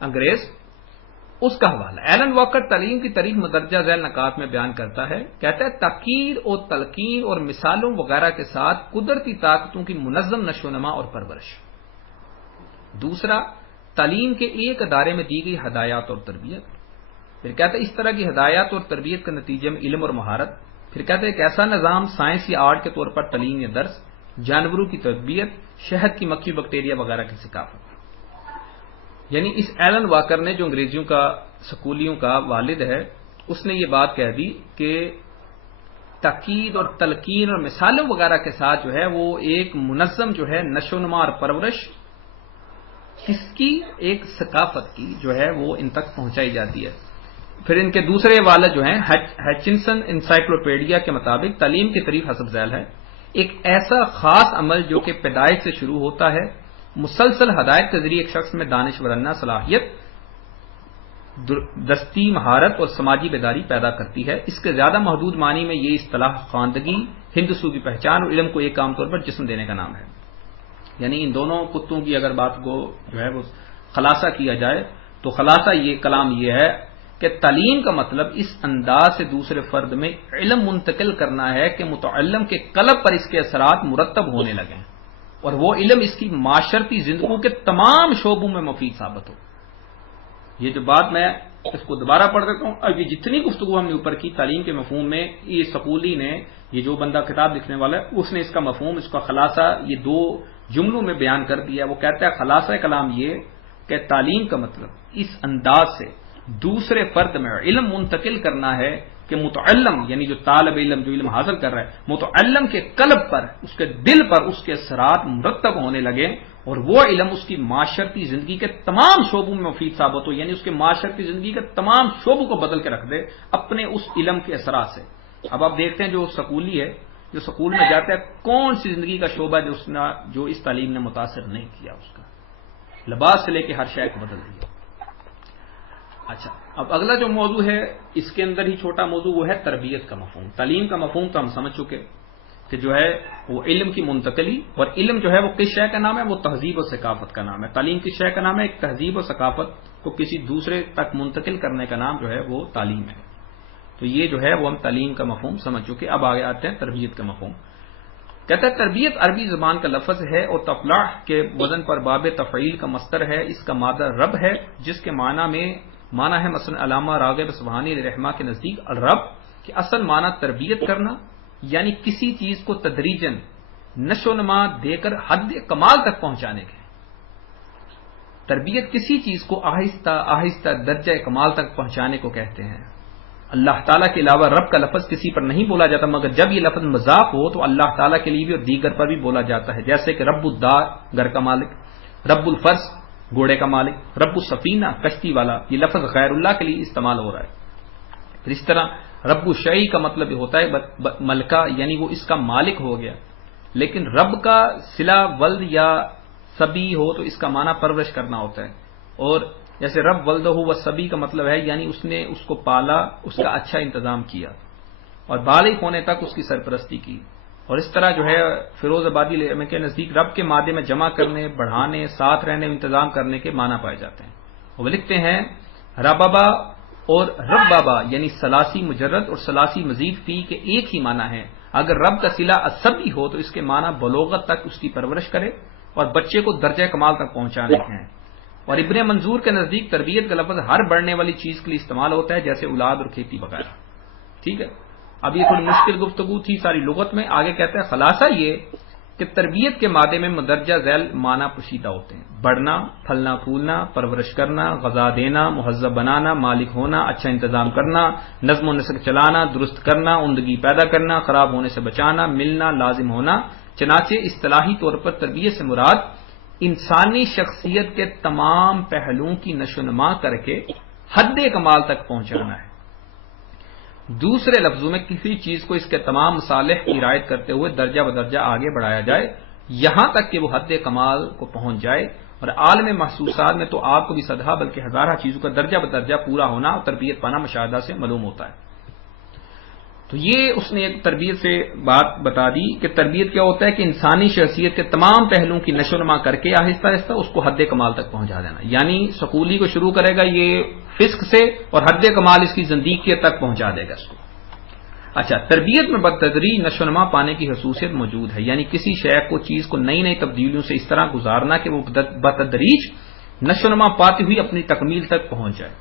انگریز، اس کا حوالہ ایلن واکر تعلیم کی تعریف مندرجہ ذیل نکات میں بیان کرتا ہے، کہتا ہے تقریر اور تلقین اور مثالوں وغیرہ کے ساتھ قدرتی طاقتوں کی منظم نشو و نما اور پرورش۔ دوسرا، تعلیم کے ایک ادارے میں دی گئی ہدایات اور تربیت۔ پھر کہتا ہے اس طرح کی ہدایات اور تربیت کے نتیجے میں علم اور مہارت۔ پھر کہتے ہیں ایک ایسا نظام سائنس یا آرٹ کے طور پر تعلیم یا درس، جانوروں کی تربیت، شہد کی مکھی بیکٹیریا وغیرہ کی ثقافت۔ یعنی اس ایلن واکر نے جو انگریزیوں کا سکولیوں کا والد ہے، اس نے یہ بات کہہ دی کہ تاکید اور تلقین اور مثالوں وغیرہ کے ساتھ جو ہے وہ ایک منظم جو ہے نشو و نما اور پرورش اس کی ایک ثقافت کی جو ہے وہ ان تک پہنچائی جاتی ہے۔ پھر ان کے دوسرے والد جو ہیں ہچنسن انسائکلوپیڈیا کے مطابق تعلیم کی تعریف حسب ذیل ہے ایک ایسا خاص عمل جو کہ پیدائش سے شروع ہوتا ہے، مسلسل ہدایت کے ذریعے ایک شخص میں دانش ورانہ صلاحیت، دستی مہارت اور سماجی بیداری پیدا کرتی ہے۔ اس کے زیادہ محدود معنی میں یہ اصطلاح خواندگی، ہندسو کی پہچان اور علم کو ایک عام طور پر جسم دینے کا نام ہے۔ یعنی ان دونوں کتوں کی اگر بات کو جو ہے وہ خلاصہ کیا جائے تو خلاصہ یہ کلام یہ ہے کہ تعلیم کا مطلب اس انداز سے دوسرے فرد میں علم منتقل کرنا ہے کہ متعلم کے قلب پر اس کے اثرات مرتب ہونے لگیں اور وہ علم اس کی معاشرتی زندگی کے تمام شعبوں میں مفید ثابت ہو۔ یہ جو بات میں اس کو دوبارہ پڑھ دیتا ہوں، اب یہ جتنی گفتگو ہم نے اوپر کی تعلیم کے مفہوم میں، یہ سکولی نے، یہ جو بندہ کتاب لکھنے والا ہے، اس نے اس کا مفہوم، اس کا خلاصہ یہ دو جملوں میں بیان کر دیا۔ وہ کہتا ہے خلاصہ کلام یہ کہ تعلیم کا مطلب اس انداز سے دوسرے فرد میں علم منتقل کرنا ہے کہ متعلم یعنی جو طالب علم جو علم حاصل کر رہا ہے، متعلم کے قلب پر، اس کے دل پر اس کے اثرات مرتب ہونے لگے اور وہ علم اس کی معاشرتی زندگی کے تمام شعبوں میں مفید ثابت ہو، یعنی اس کے معاشرتی زندگی کے تمام شعبوں کو بدل کے رکھ دے اپنے اس علم کے اثرات سے۔ اب آپ دیکھتے ہیں جو سکولی ہے، جو سکول میں جاتا ہے، کون سی زندگی کا شعبہ جو اس تعلیم نے متاثر نہیں کیا، اس کا لباس سے لے کے ہر شے کو بدل دیا۔ اچھا، اب اگلا جو موضوع ہے اس کے اندر ہی چھوٹا موضوع وہ ہے تربیت کا مفہوم۔ تعلیم کا مفہوم تو ہم سمجھ چکے کہ جو ہے وہ علم کی منتقلی، اور علم جو ہے وہ کس شے کا نام ہے؟ وہ تہذیب و ثقافت کا نام ہے۔ تعلیم کس شے کا نام ہے؟ ایک تہذیب و ثقافت کو کسی دوسرے تک منتقل کرنے کا نام جو ہے وہ تعلیم ہے۔ تو یہ جو ہے وہ ہم تعلیم کا مفہوم سمجھ چکے۔ اب آگے آتے ہیں تربیت کا مفہوم۔ کہتا ہے تربیت عربی زبان کا لفظ ہے اور تفلاح کے وزن پر باب تفعیل کا مصدر ہے۔ اس کا مادہ رب ہے جس کے معنی ہے مثلا علامہ راغب اصفہانی علیہ رحمہ کے نزدیک الرب کہ اصل معنی تربیت کرنا، یعنی کسی چیز کو تدریجاً نشو و نما دے کر حد کمال تک پہنچانے کے۔ تربیت کسی چیز کو آہستہ آہستہ درجہ کمال تک پہنچانے کو کہتے ہیں۔ اللہ تعالیٰ کے علاوہ رب کا لفظ کسی پر نہیں بولا جاتا، مگر جب یہ لفظ مضاف ہو تو اللہ تعالیٰ کے لیے بھی اور دیگر پر بھی بولا جاتا ہے، جیسے کہ رب الدار گھر کا مالک، رب الفرس گھوڑے کا مالک، رب السفینہ کشتی والا، یہ لفظ غیر اللہ کے لیے استعمال ہو رہا ہے۔ پھر اس طرح رب الشیء کا مطلب ہوتا ہے ملکہ، یعنی وہ اس کا مالک ہو گیا، لیکن رب کا صلہ ولد یا سبی ہو تو اس کا معنی پرورش کرنا ہوتا ہے، اور جیسے رب ولدہ و سبی کا مطلب ہے یعنی اس نے اس کو پالا، اس کا اچھا انتظام کیا اور بالغ ہونے تک اس کی سرپرستی کی۔ اور اس طرح جو ہے فیروز آبادی کے نزدیک رب کے مادے میں جمع کرنے، بڑھانے، ساتھ رہنے، انتظام کرنے کے معنی پائے جاتے ہیں۔ وہ لکھتے ہیں ربابا اور رب بابا یعنی سلاسی مجرد اور سلاسی مزید فی کے ایک ہی معنی ہے۔ اگر رب کا صلہ السبی ہو تو اس کے معنی بلوغت تک اس کی پرورش کرے اور بچے کو درجہ کمال تک پہنچانے کے ہیں۔ اور ابن منظور کے نزدیک تربیت کا لفظ ہر بڑھنے والی چیز کے لیے استعمال ہوتا ہے، جیسے اولاد اور کھیتی وغیرہ۔ ٹھیک ہے، اب یہ تھوڑی مشکل گفتگو تھی ساری لغت میں۔ آگے کہتا ہے خلاصہ یہ کہ تربیت کے مادے میں مندرجہ ذیل معنی پوشیدہ ہوتے ہیں: بڑھنا، پھلنا پھولنا، پرورش کرنا، غذا دینا، مہذب بنانا، مالک ہونا، اچھا انتظام کرنا، نظم و نسق چلانا، درست کرنا، عمدگی پیدا کرنا، خراب ہونے سے بچانا، ملنا، لازم ہونا۔ چنانچہ اصطلاحی طور پر تربیت سے مراد انسانی شخصیت کے تمام پہلوؤں کی نشو و نما کر کے حد کمال تک پہنچانا ہے۔ دوسرے لفظوں میں کسی چیز کو اس کے تمام مصالح کی رعایت کرتے ہوئے درجہ بدرجہ آگے بڑھایا جائے یہاں تک کہ وہ حد کمال کو پہنچ جائے۔ اور عالم محسوسات میں تو آپ کو بھی صدہا بلکہ ہزارہ چیزوں کا درجہ بدرجہ پورا ہونا اور تربیت پانا مشاہدہ سے معلوم ہوتا ہے۔ تو یہ اس نے ایک تربیت سے بات بتا دی کہ تربیت کیا ہوتا ہے کہ انسانی شخصیت کے تمام پہلوؤں کی نشو و نما کر کے آہستہ آہستہ اس کو حد کمال تک پہنچا دینا۔ یعنی سکولی کو شروع کرے گا یہ فسق سے، اور حد کمال اس کی زندیقیت تک پہنچا دے گا اس کو۔ اچھا، تربیت میں بتدریج نشو و نما پانے کی خصوصیت موجود ہے، یعنی کسی شے کو چیز کو نئی نئی تبدیلیوں سے اس طرح گزارنا کہ وہ بتدریج نشو و نما پاتی ہوئی اپنی تکمیل تک پہنچ جائے،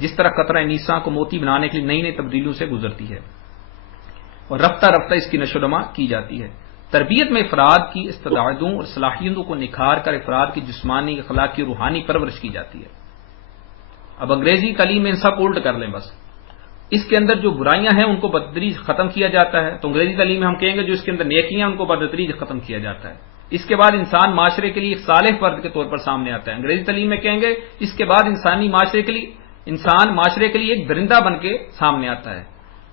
جس طرح قطرہ نیسا کو موتی بنانے کے لیے نئی نئی تبدیلیوں سے گزرتی ہے اور رفتہ رفتہ اس کی نشو و نما کی جاتی ہے۔ تربیت میں افراد کی استعدادوں اور صلاحیتوں کو نکھار کر افراد کی جسمانی، اخلاقی، روحانی پرورش کی جاتی ہے۔ اب انگریزی تعلیم میں ان سب الٹ کر لیں، بس اس کے اندر جو برائیاں ہیں ان کو بتدریج ختم کیا جاتا ہے، تو انگریزی تعلیم میں ہم کہیں گے جو اس کے اندر نیکیاں ہیں ان کو بتدریج ختم کیا جاتا ہے۔ اس کے بعد انسان معاشرے کے لیے ایک صالح فرد کے طور پر سامنے آتا ہے۔ انگریزی تعلیم میں کہیں گے اس کے بعد انسان معاشرے کے لیے ایک درندہ بن کے سامنے آتا ہے۔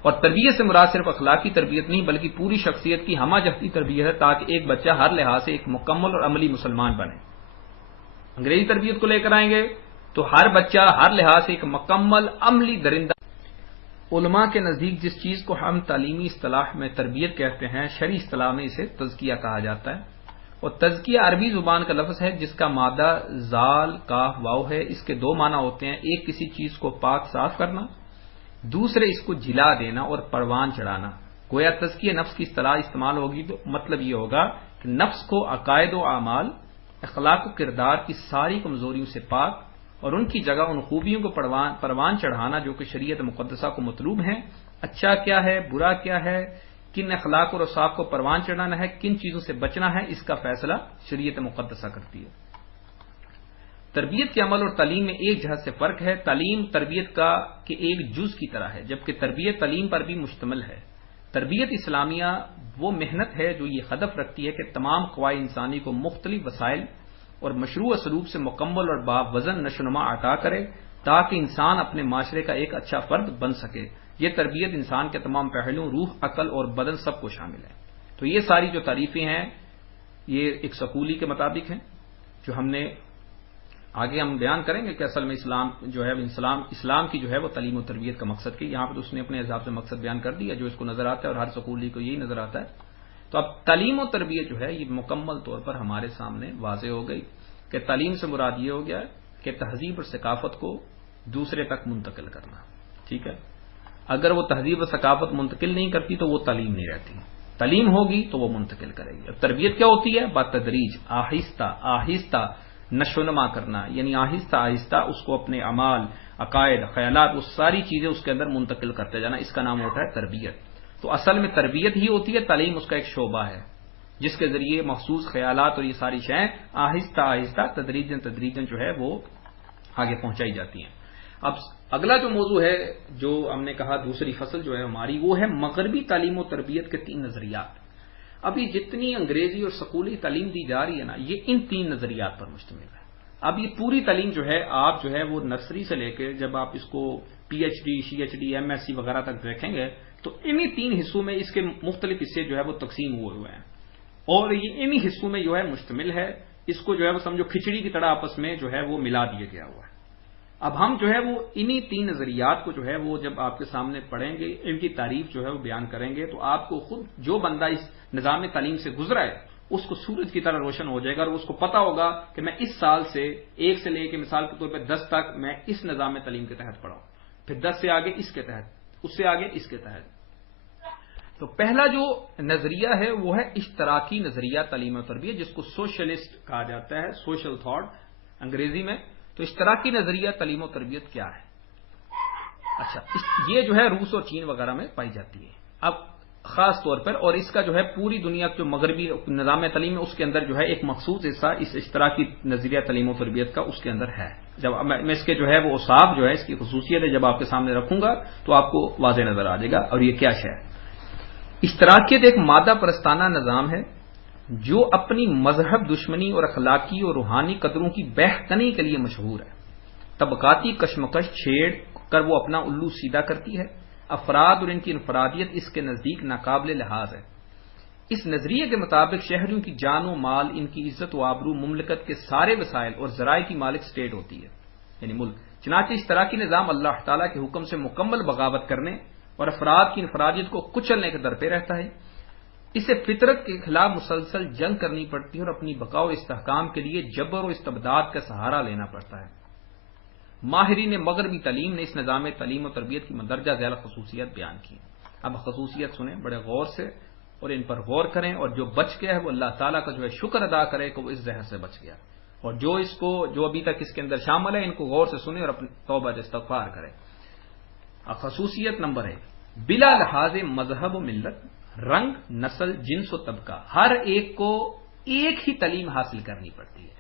اور تربیت سے مراد صرف اخلاقی تربیت نہیں بلکہ پوری شخصیت کی ہمہ جہتی تربیت ہے، تاکہ ایک بچہ ہر لحاظ سے ایک مکمل اور عملی مسلمان بنے۔ انگریزی تربیت کو لے کر آئیں گے تو ہر بچہ ہر لحاظ سے ایک مکمل عملی درندہ۔ علماء کے نزدیک جس چیز کو ہم تعلیمی اصطلاح میں تربیت کہتے ہیں، شرعی اصطلاح میں اسے تزکیہ کہا جاتا ہے، اور تزکیہ عربی زبان کا لفظ ہے جس کا مادہ زال کاف واو ہے۔ اس کے دو معنی ہوتے ہیں، ایک کسی چیز کو پاک صاف کرنا، دوسرے اس کو جلا دینا اور پروان چڑھانا۔ گویا تزکیہ نفس کی اصطلاح استعمال ہوگی تو مطلب یہ ہوگا کہ نفس کو عقائد و اعمال، اخلاق و کردار کی ساری کمزوریوں سے پاک اور ان کی جگہ ان خوبیوں کو پروان چڑھانا جو کہ شریعت مقدسہ کو مطلوب ہیں۔ اچھا کیا ہے، برا کیا ہے، کن اخلاق اور اوصاف کو پروان چڑھانا ہے، کن چیزوں سے بچنا ہے، اس کا فیصلہ شریعت مقدسہ کرتی ہے۔ تربیت کے عمل اور تعلیم میں ایک جہت سے فرق ہے۔ تعلیم تربیت کا کہ ایک جز کی طرح ہے، جبکہ تربیت تعلیم پر بھی مشتمل ہے۔ تربیت اسلامیہ وہ محنت ہے جو یہ ہدف رکھتی ہے کہ تمام قواعد انسانی کو مختلف وسائل اور مشروع اسلوب سے مکمل اور باوزن نشو و نما عطا کرے تاکہ انسان اپنے معاشرے کا ایک اچھا فرد بن سکے۔ یہ تربیت انسان کے تمام پہلوؤں، روح، عقل اور بدن سب کو شامل ہے۔ تو یہ ساری جو تعریفیں ہیں یہ ایک سکولی کے مطابق ہیں، جو ہم نے آگے ہم بیان کریں گے کہ اصل میں اسلام جو ہے اسلام کی جو ہے وہ تعلیم و تربیت کا مقصد کی، یہاں پر اس نے اپنے حساب سے مقصد بیان کر دیا جو اس کو نظر آتا ہے اور ہر سکولی کو یہی نظر آتا ہے۔ تو اب تعلیم و تربیت جو ہے یہ مکمل طور پر ہمارے سامنے واضح ہو گئی کہ تعلیم سے مراد یہ ہو گیا کہ تہذیب اور ثقافت کو دوسرے تک منتقل کرنا، ٹھیک ہے۔ اگر وہ تہذیب اور ثقافت منتقل نہیں کرتی تو وہ تعلیم نہیں رہتی، تعلیم ہوگی تو وہ منتقل کرے گی۔ اب تربیت کیا ہوتی ہے؟ بتدریج، آہستہ آہستہ نشو و نما کرنا، یعنی آہستہ آہستہ اس کو اپنے اعمال، عقائد، خیالات، وہ ساری چیزیں اس کے اندر منتقل کرتے جانا، اس کا نام ہوتا ہے تربیت۔ تو اصل میں تربیت ہی ہوتی ہے، تعلیم اس کا ایک شعبہ ہے جس کے ذریعے مخصوص خیالات اور یہ ساری شیئیں آہستہ آہستہ تدریجاً جو ہے وہ آگے پہنچائی جاتی ہیں۔ اب اگلا جو موضوع ہے جو ہم نے کہا دوسری فصل جو ہے ہماری، وہ ہے مغربی تعلیم و تربیت کے تین نظریات۔ ابھی جتنی انگریزی اور سکولی تعلیم دی جا رہی ہے نا، یہ ان تین نظریات پر مشتمل ہے۔ اب یہ پوری تعلیم جو ہے آپ جو ہے وہ نرسری سے لے کے جب آپ اس کو P H D, C H D, M S C وغیرہ تک دیکھیں گے تو انہی تین حصوں میں اس کے مختلف حصے جو ہے وہ تقسیم ہوئے ہیں، اور یہ انہی حصوں میں جو ہے مشتمل ہے۔ اس کو جو ہے وہ سمجھو کھچڑی کی طرح آپس میں جو ہے وہ ملا دیا گیا ہوا ہے۔ اب ہم جو ہے وہ انہی تین نظریات کو جو ہے وہ جب آپ کے سامنے پڑھیں گے، ان کی تعریف جو ہے وہ بیان کریں گے تو آپ کو خود جو بندہ اس نظام تعلیم سے گزرا ہے اس کو سورج کی طرح روشن ہو جائے گا، اور اس کو پتا ہوگا کہ میں اس سال سے 1 سے لے کے مثال کے طور پہ 10 تک میں اس نظام تعلیم کے تحت پڑھا ہوں، پھر 10 سے آگے اس کے تحت، اس سے آگے اس کے تحت۔ تو پہلا جو نظریہ ہے وہ ہے اشتراکی نظریہ تعلیم و تربیت، جس کو سوشلسٹ کہا جاتا ہے، سوشل تھاٹ انگریزی میں۔ تو اشتراکی نظریہ تعلیم و تربیت کیا ہے؟ اچھا، یہ جو ہے روس اور چین وغیرہ میں پائی جاتی ہے اب خاص طور پر، اور اس کا جو ہے پوری دنیا جو مغربی نظام تعلیم ہے اس کے اندر جو ہے ایک مخصوص حصہ اس اشتراکی نظریہ تعلیم و تربیت کا اس کے اندر ہے۔ جب میں اس کے جو ہے وہ اوصاف جو ہے اس کی خصوصیت ہے جب آپ کے سامنے رکھوں گا تو آپ کو واضح نظر آ جائے گا۔ اور یہ کیا ہے؟ اشتراکیت ایک مادہ پرستانہ نظام ہے جو اپنی مذہب دشمنی اور اخلاقی اور روحانی قدروں کی بہتنی کے لیے مشہور ہے۔ طبقاتی کشمکش چھیڑ کر وہ اپنا الو سیدھا کرتی ہے۔ افراد اور ان کی انفرادیت اس کے نزدیک ناقابل لحاظ ہے۔ اس نظریے کے مطابق شہریوں کی جان و مال، ان کی عزت و آبرو، مملکت کے سارے وسائل اور ذرائع کی مالک اسٹیٹ ہوتی ہے، یعنی ملک۔ چنانچہ اشتراکی نظام اللہ تعالیٰ کے حکم سے مکمل بغاوت کرنے اور افراد کی انفرادیت کو کچلنے کے در پہ رہتا ہے۔ اسے فطرت کے خلاف مسلسل جنگ کرنی پڑتی ہے اور اپنی بقا و استحکام کے لیے جبر و استبداد کا سہارا لینا پڑتا ہے۔ ماہرین مغربی تعلیم نے اس نظام تعلیم و تربیت کی مندرجہ ذیل خصوصیت بیان کی. اب خصوصیت سنیں بڑے غور سے اور ان پر غور کریں، اور جو بچ گیا ہے وہ اللہ تعالیٰ کا جو ہے شکر ادا کرے کہ وہ اس زہر سے بچ گیا، اور جو ابھی تک اس کے اندر شامل ہے ان کو غور سے سنیں اور اپنی توبہ استغفار کریں. خصوصیت نمبر 1، بلا لحاظ مذہب و ملت، رنگ، نسل، جنس و طبقہ، ہر ایک کو ایک ہی تعلیم حاصل کرنی پڑتی ہے.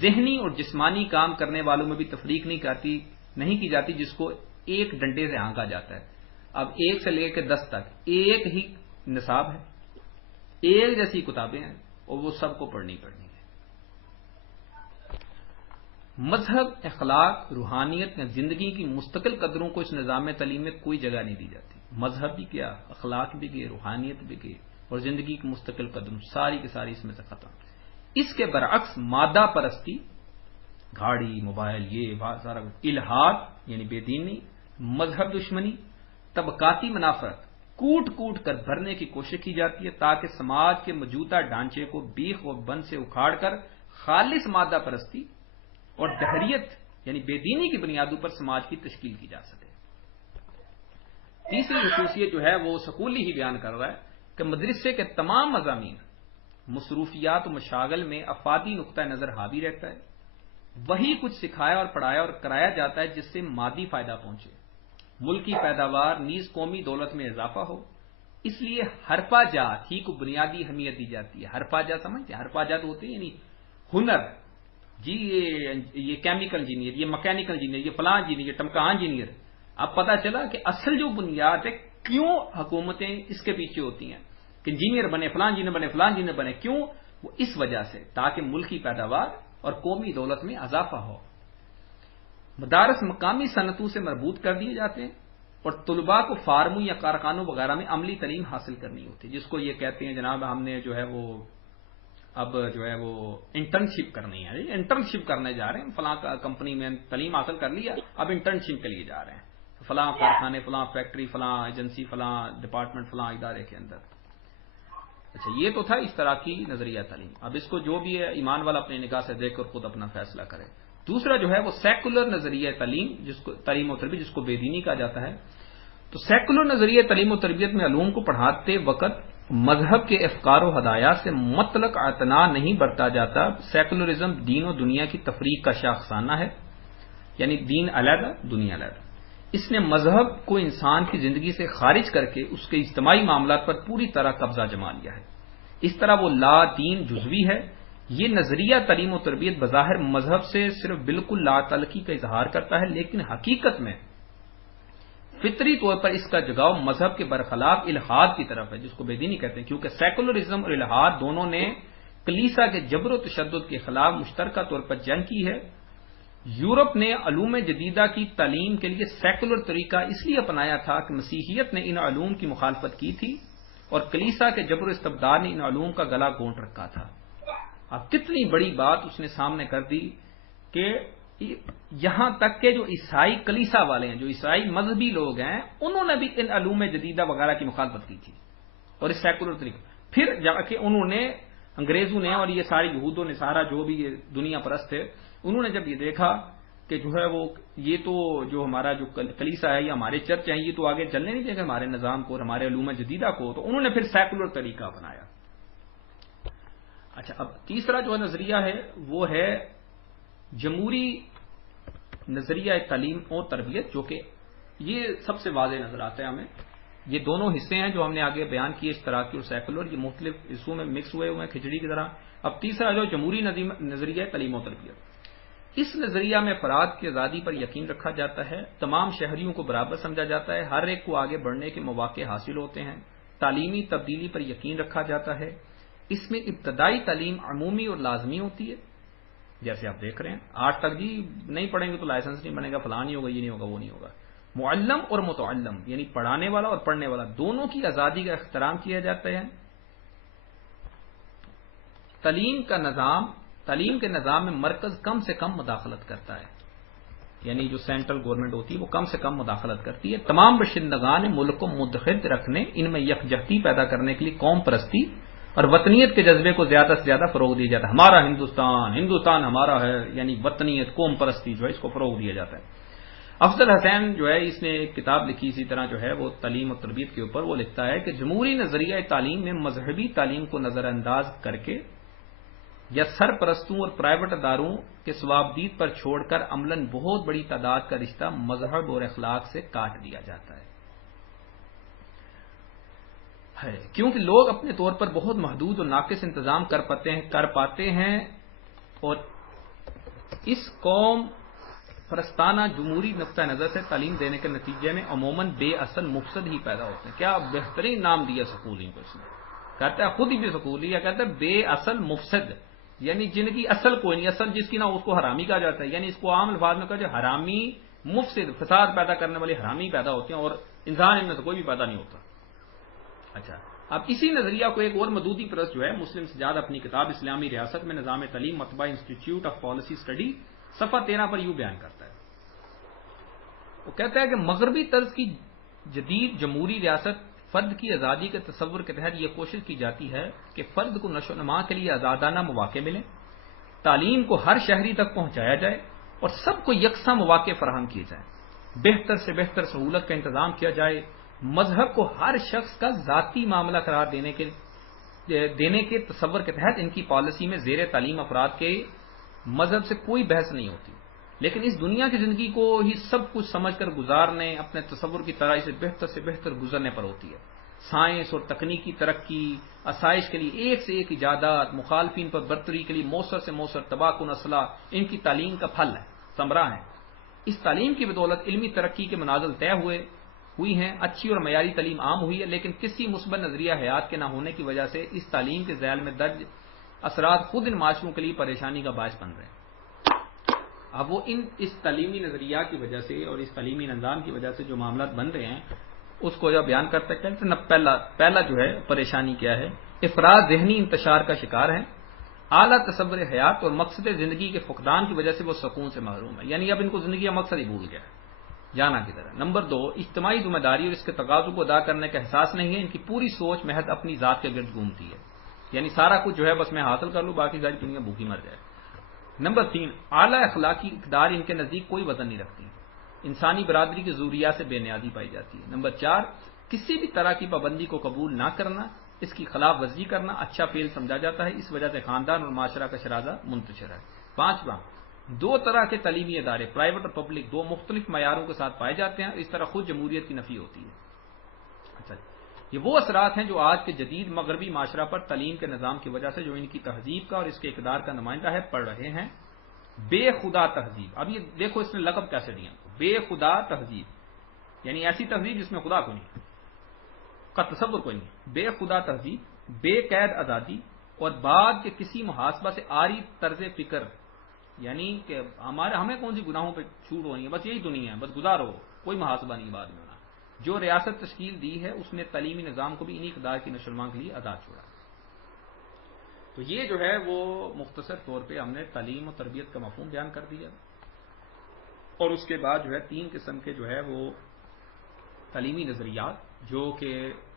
ذہنی اور جسمانی کام کرنے والوں میں بھی تفریق نہیں کی جاتی جس کو ایک ڈنڈے سے ہانکا جاتا ہے. اب 1 سے لے کے 10 تک ایک ہی نصاب ہے، ایک جیسی کتابیں ہیں اور وہ سب کو پڑھنی ہے. مذہب، اخلاق، روحانیت یا زندگی کی مستقل قدروں کو اس نظام تعلیم میں کوئی جگہ نہیں دی جاتی. مذہب بھی کیا، اخلاق بھی گئے، روحانیت بھی گئے، اور زندگی کی مستقل قدروں ساری کی ساری اس میں سے ختم. اس کے برعکس مادہ پرستی، گاڑی، موبائل، یہ بات سارا الحاد یعنی بے دینی، مذہب دشمنی، طبقاتی منافرت کوٹ کر بھرنے کی کوشش کی جاتی ہے تاکہ سماج کے موجودہ ڈھانچے کو بیخ و بن سے اکھاڑ کر خالص مادہ پرستی اور دہریت یعنی بے دینی کی بنیادوں پر سماج کی تشکیل کی جا سکے. تیسری خصوصیت جو ہے وہ سکولی ہی بیان کر رہا ہے کہ مدرسے کے تمام مضامین، مصروفیات و مشاغل میں افادی نقطہ نظر حاوی رہتا ہے. وہی کچھ سکھایا اور پڑھایا اور کرایا جاتا ہے جس سے مادی فائدہ پہنچے، ملکی پیداوار نیز قومی دولت میں اضافہ ہو. اس لیے حرفہ جات ہی کو بنیادی اہمیت دی جاتی ہے. حرفہ جات سمجھتے ہیں؟ حرفہ جات ہوتے ہیں یعنی ہنر، جی یہ کیمیکل انجینئر، یہ مکینیکل انجینئر، یہ فلاں انجینئر، یہ ٹمکان انجینئر. اب پتہ چلا کہ اصل جو بنیاد ہے کیوں حکومتیں اس کے پیچھے ہوتی ہیں کہ انجینئر بنے، فلاں انجینئر بنے، فلاں انجینئر بنے. کیوں؟ وہ اس وجہ سے تاکہ ملکی پیداوار اور قومی دولت میں اضافہ ہو. مدارس مقامی صنعتوں سے مربوط کر دیے جاتے ہیں اور طلباء کو فارموں یا کارخانوں وغیرہ میں عملی تعلیم حاصل کرنی ہوتی ہے، جس کو یہ کہتے ہیں جناب ہم نے جو ہے وہ اب جو ہے وہ انٹرنشپ کرنی ہے. انٹرنشپ کرنے جا رہے ہیں، فلاں کمپنی میں تعلیم حاصل کر لیا، اب انٹرنشپ کے لیے جا رہے ہیں فلاں کارخانے، فلاں فیکٹری، فلاں ایجنسی، فلاں ڈپارٹمنٹ، فلاں ادارے کے اندر. اچھا، یہ تو تھا اس طرح کی نظریہ تعلیم. اب اس کو جو بھی ہے ایمان والا اپنی نگاہ سے دیکھ کر خود اپنا فیصلہ کرے. دوسرا جو ہے وہ سیکولر نظریہ تعلیم، جس کو تعلیم و تربیت، جس کو بے دینی کہا جاتا ہے. تو سیکولر نظریہ تعلیم و تربیت میں علوم کو پڑھاتے وقت مذہب کے افکار و ہدایات سے مطلق اعتنا نہیں برتا جاتا. سیکولرزم دین و دنیا کی تفریق کا شاخسانہ ہے، یعنی دین علیحدہ، دنیا علیحدہ. اس نے مذہب کو انسان کی زندگی سے خارج کر کے اس کے اجتماعی معاملات پر پوری طرح قبضہ جما لیا ہے. اس طرح وہ لا دین جزوی ہے. یہ نظریہ تعلیم و تربیت بظاہر مذہب سے صرف بالکل لا تعلقی کا اظہار کرتا ہے، لیکن حقیقت میں فطری طور پر اس کا جگاؤ مذہب کے برخلاف الحاد کی طرف ہے، جس کو بے دینی کہتے ہیں. کیونکہ سیکولرزم اور الحاد دونوں نے کلیسا کے جبر و تشدد کے خلاف مشترکہ طور پر جنگ کی ہے. یورپ نے علوم جدیدہ کی تعلیم کے لیے سیکولر طریقہ اس لیے اپنایا تھا کہ مسیحیت نے ان علوم کی مخالفت کی تھی اور کلیسا کے جبر و استبداد نے ان علوم کا گلا گھونٹ رکھا تھا. اب کتنی بڑی بات اس نے سامنے کر دی کہ یہاں تک کہ جو عیسائی کلیسا والے ہیں، جو عیسائی مذہبی لوگ ہیں، انہوں نے بھی ان علوم جدیدہ وغیرہ کی مخالفت کی تھی اور اس سیکولر طریقہ. پھر جا کے انہوں نے انگریزوں نے اور یہ ساری یہود و نصارہ جو بھی یہ دنیا پرست تھے، انہوں نے جب یہ دیکھا کہ جو ہے وہ یہ تو جو ہمارا جو کلیسا ہے یا ہمارے چرچ ہیں، یہ تو آگے چلنے نہیں دیں گے ہمارے نظام کو اور ہمارے علوم جدیدہ کو، تو انہوں نے پھر سیکولر طریقہ اپنایا. اچھا، اب تیسرا جو نظریہ ہے وہ ہے جمہوری نظریہ تعلیم اور تربیت، جو کہ یہ سب سے واضح نظر آتا ہے ہمیں. یہ دونوں حصے ہیں جو ہم نے آگے بیان کیے، اشتراکی اور سیکولر، یہ مختلف حصوں میں مکس ہوئے ہیں کھچڑی کی طرح. اب تیسرا جو جمہوری نظریہ تعلیم و تربیت، اس نظریہ میں افراد کی آزادی پر یقین رکھا جاتا ہے، تمام شہریوں کو برابر سمجھا جاتا ہے، ہر ایک کو آگے بڑھنے کے مواقع حاصل ہوتے ہیں، تعلیمی تبدیلی پر یقین رکھا جاتا ہے. اس میں ابتدائی تعلیم عمومی اور لازمی ہوتی ہے، جیسے آپ دیکھ رہے ہیں آج تک جی نہیں پڑھیں گے تو لائسنس نہیں بنے گا، فلاں نہیں ہوگا، یہ نہیں ہوگا، وہ نہیں ہوگا. معلم اور متعلم یعنی پڑھانے والا اور پڑھنے والا دونوں کی آزادی کا احترام کیا جاتا ہے. تعلیم کے نظام میں مرکز کم سے کم مداخلت کرتا ہے، یعنی جو سینٹرل گورنمنٹ ہوتی ہے وہ کم سے کم مداخلت کرتی ہے. تمام باشندگان ملک کو متحد رکھنے، ان میں یکجہتی پیدا کرنے کے لیے قوم پرستی اور وطنیت کے جذبے کو زیادہ سے زیادہ فروغ دیا جاتا ہے. ہمارا ہندوستان ہمارا ہے، یعنی وطنیت، قوم پرستی جو ہے اس کو فروغ دیا جاتا ہے. افضل حسین جو ہے اس نے ایک کتاب لکھی اسی طرح جو ہے وہ تعلیم اور تربیت کے اوپر، وہ لکھتا ہے کہ جمہوری نظریہ تعلیم میں مذہبی تعلیم کو نظر انداز کر کے یا سرپرستوں اور پرائیویٹ اداروں کے ثوابدید پر چھوڑ کر عملاً بہت بڑی تعداد کا رشتہ مذہب اور اخلاق سے کاٹ دیا جاتا ہے. کیونکہ لوگ اپنے طور پر بہت محدود اور ناقص انتظام کر پاتے ہیں اور اس قوم پرستانہ جمہوری نقطہ نظر سے تعلیم دینے کے نتیجے میں عموماً بے اصل مفسد ہی پیدا ہوتے ہیں. کیا بہترین نام دیا سکولنگ کو اس نے، کہتا ہے خود ہی بھی سکولی ہے، کہتا ہے بے اصل مفسد، یعنی جن کی اصل کوئی نہیں، اصل جس کی نہ اس کو حرامی کہا جاتا ہے. یعنی اس کو عام الفاظ میں کہا جائے حرامی مفسد، فساد پیدا کرنے والے حرامی پیدا ہوتے ہیں اور انسان ان میں سے کوئی بھی پیدا نہیں ہوتا. اچھا، اب اسی نظریہ کو ایک اور مدودی پرست جو ہے مسلم سجاد اپنی کتاب اسلامی ریاست میں نظام تعلیم مطبع انسٹیٹیوٹ آف پالیسی اسٹڈی صفحہ 13 پر یوں بیان کرتا ہے. وہ کہتا ہے کہ مغربی طرز کی جدید جمہوری ریاست فرد کی آزادی کے تصور کے تحت یہ کوشش کی جاتی ہے کہ فرد کو نشو و نما کے لیے آزادانہ مواقع ملیں، تعلیم کو ہر شہری تک پہنچایا جائے اور سب کو یکساں مواقع فراہم کیے جائیں، بہتر سے بہتر سہولت کا انتظام کیا جائے، مذہب کو ہر شخص کا ذاتی معاملہ قرار دینے کے تصور کے تحت ان کی پالیسی میں زیر تعلیم افراد کے مذہب سے کوئی بحث نہیں ہوتی، لیکن اس دنیا کی زندگی کو ہی سب کچھ سمجھ کر گزارنے، اپنے تصور کی طرح سے بہتر گزرنے پر ہوتی ہے. سائنس اور تکنیکی ترقی، آسائش کے لیے ایک سے ایک ایجادات، مخالفین پر برتری کے لیے موثر سے موثر تباہ کن اسلحہ ان کی تعلیم کا پھل ہے، ثمرہ ہے. اس تعلیم کی بدولت علمی ترقی کے منازل طے ہوئی ہیں، اچھی اور معیاری تعلیم عام ہوئی ہے، لیکن کسی مثبت نظریہ حیات کے نہ ہونے کی وجہ سے اس تعلیم کے ذیل میں درج اثرات خود ان معاشروں کے لیے پریشانی کا باعث بن رہے ہیں. اب وہ اس تعلیمی نظریہ کی وجہ سے اور اس تعلیمی نظام کی وجہ سے جو معاملات بن رہے ہیں اس کو جب بیان کرتے ہیں. پہلا جو ہے پریشانی کیا ہے، افراد ذہنی انتشار کا شکار ہیں، اعلیٰ تصور حیات اور مقصد زندگی کے فقدان کی وجہ سے وہ سکون سے محروم ہے. یعنی اب ان کو زندگی کا مقصد ہی بھول گیا ہے، جانا کی طرح. نمبر 2، اجتماعی ذمہ داری اور اس کے تقاضوں کو ادا کرنے کا احساس نہیں ہے. ان کی پوری سوچ محض اپنی ذات کے گرد گھومتی ہے، یعنی سارا کچھ جو ہے بس میں حاصل کر لوں، باقی ساری دنیا بھوکی مر جائے. نمبر 3، اعلیٰ اخلاقی اقدار ان کے نزدیک کوئی وزن نہیں رکھتی، انسانی برادری کی ضروریات سے بے نیازی پائی جاتی ہے. نمبر 4، کسی بھی طرح کی پابندی کو قبول نہ کرنا، اس کی خلاف ورزی کرنا اچھا فعل سمجھا جاتا ہے، اس وجہ سے خاندان اور معاشرہ کا شرازہ منتشر ہے. 5واں، 2 طرح کے تعلیمی ادارے پرائیویٹ اور پبلک 2 مختلف معیاروں کے ساتھ پائے جاتے ہیں، اس طرح خود جمہوریت کی نفی ہوتی ہے. اچھا، یہ وہ اثرات ہیں جو آج کے جدید مغربی معاشرہ پر تعلیم کے نظام کی وجہ سے جو ان کی تہذیب کا اور اس کے اقدار کا نمائندہ ہے پڑھ رہے ہیں. بے خدا تہذیب. اب یہ دیکھو اس نے لقب کیسے دیا، بے خدا تہذیب، یعنی ایسی تہذیب جس میں خدا کو نہیں کا تصور کوئی نہیں. بے خدا تہذیب، بے قید آزادی اور بعد کے کسی محاسبہ سے عاری طرز فکر، یعنی کہ ہمیں کون سی گناہوں پہ چھوٹ ہو رہی ہے، بس یہی دنیا ہے، بس گزارو، کوئی محاسبہ نہیں بعد میں ہونا. جو ریاست تشکیل دی ہے اس نے تعلیمی نظام کو بھی انہی اقدار کی نشرمان کے لیے آزاد چھوڑا. تو یہ جو ہے وہ مختصر طور پہ ہم نے تعلیم و تربیت کا مفہوم بیان کر دیا، اور اس کے بعد جو ہے 3 قسم کے جو ہے وہ تعلیمی نظریات جو کہ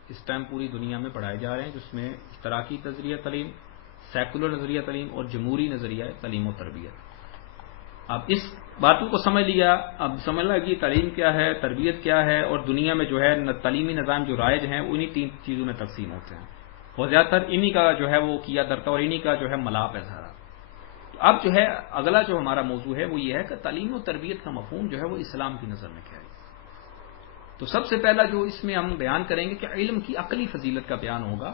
اس ٹائم پوری دنیا میں پڑھائے جا رہے ہیں، جس میں اشتراکی نظریہ تعلیم، سیکولر نظریہ تعلیم اور جمہوری نظریہ تعلیم و تربیت. اب اس باتوں کو سمجھ لیا، اب سمجھ لیا کہ تعلیم کیا ہے، تربیت کیا ہے، اور دنیا میں جو ہے تعلیمی نظام جو رائج ہیں انہی 3 چیزوں میں تقسیم ہوتے ہیں، اور زیادہ تر انہی کا جو ہے وہ کیا درتا اور انہی کا جو ہے ملاپ ہے سارا. اب جو ہے اگلا جو ہمارا موضوع ہے وہ یہ ہے کہ تعلیم و تربیت کا مفہوم جو ہے وہ اسلام کی نظر میں کیا ہے. تو سب سے پہلا جو اس میں ہم بیان کریں گے کہ علم کی عقلی فضیلت کا بیان ہوگا،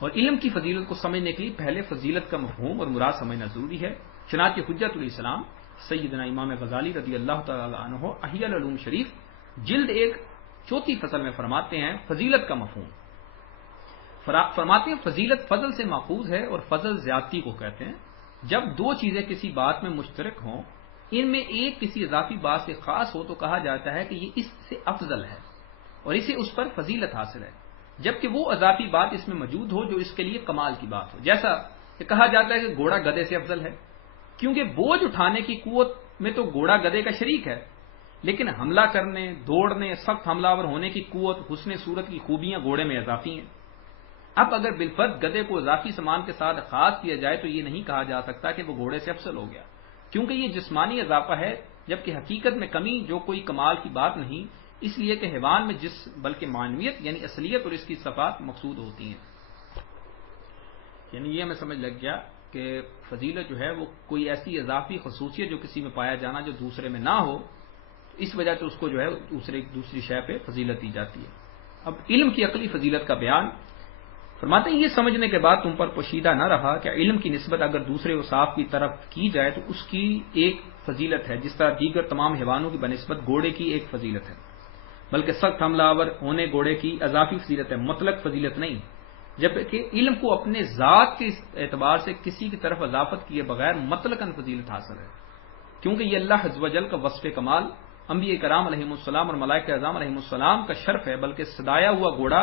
اور علم کی فضیلت کو سمجھنے کے لیے پہلے فضیلت کا مفہوم اور مراد سمجھنا ضروری ہے. چنانچہ حجت الاسلام سیدنا امام غزالی رضی اللہ تعالی عنہ احیاء العلوم شریف جلد 1 چوتھی فصل میں فرماتے ہیں فضیلت کا مفہوم. فرماتے ہیں فضیلت فضل سے ماخوذ ہے، اور فضل زیادتی کو کہتے ہیں جب 2 چیزیں کسی بات میں مشترک ہوں، ان میں ایک کسی اضافی بات سے خاص ہو تو کہا جاتا ہے کہ یہ اس سے افضل ہے اور اسے اس پر فضیلت حاصل ہے، جبکہ وہ اضافی بات اس میں موجود ہو جو اس کے لیے کمال کی بات ہو. جیسا کہ کہا جاتا ہے کہ گھوڑا گدھے سے افضل ہے، کیونکہ بوجھ اٹھانے کی قوت میں تو گھوڑا گدھے کا شریک ہے، لیکن حملہ کرنے، دوڑنے، سخت حملہ آور ہونے کی قوت، حسن صورت کی خوبیاں گھوڑے میں اضافی ہیں. اب اگر بالفرض گدھے کو اضافی سامان کے ساتھ خاص کیا جائے تو یہ نہیں کہا جا سکتا کہ وہ گھوڑے سے افضل ہو گیا، کیونکہ یہ جسمانی اضافہ ہے، جبکہ حقیقت میں کمی جو کوئی کمال کی بات نہیں، اس لیے کہ حیوان میں بلکہ معنویت یعنی اصلیت اور اس کی صفات مقصود ہوتی ہیں۔ یعنی یہ ہمیں سمجھ لگ گیا کہ فضیلت جو ہے وہ کوئی ایسی اضافی خصوصیت جو کسی میں پایا جانا جو دوسرے میں نہ ہو، اس وجہ سے اس کو جو ہے دوسری شے پہ فضیلت دی جاتی ہے۔ اب علم کی عقلی فضیلت کا بیان فرماتے ہیں، یہ سمجھنے کے بعد تم پر پوشیدہ نہ رہا کہ علم کی نسبت اگر دوسرے اوصاف کی طرف کی جائے تو اس کی ایک فضیلت ہے، جس طرح دیگر تمام حیوانوں کی بنسبت گھوڑے کی ایک فضیلت ہے، بلکہ سخت حملہ آور ہونے گھوڑے کی اضافی فضیلت ہے، مطلق فضیلت نہیں، جبکہ علم کو اپنے ذات کے اعتبار سے کسی کی طرف اضافت کیے بغیر مطلقاً فضیلت حاصل ہے، کیونکہ یہ اللہ عز و جل کا وصف کمال انبیاء کرام علیہم السلام اور ملائکہ اعظام علیہم السلام کا شرف ہے، بلکہ صدایا ہوا گھوڑا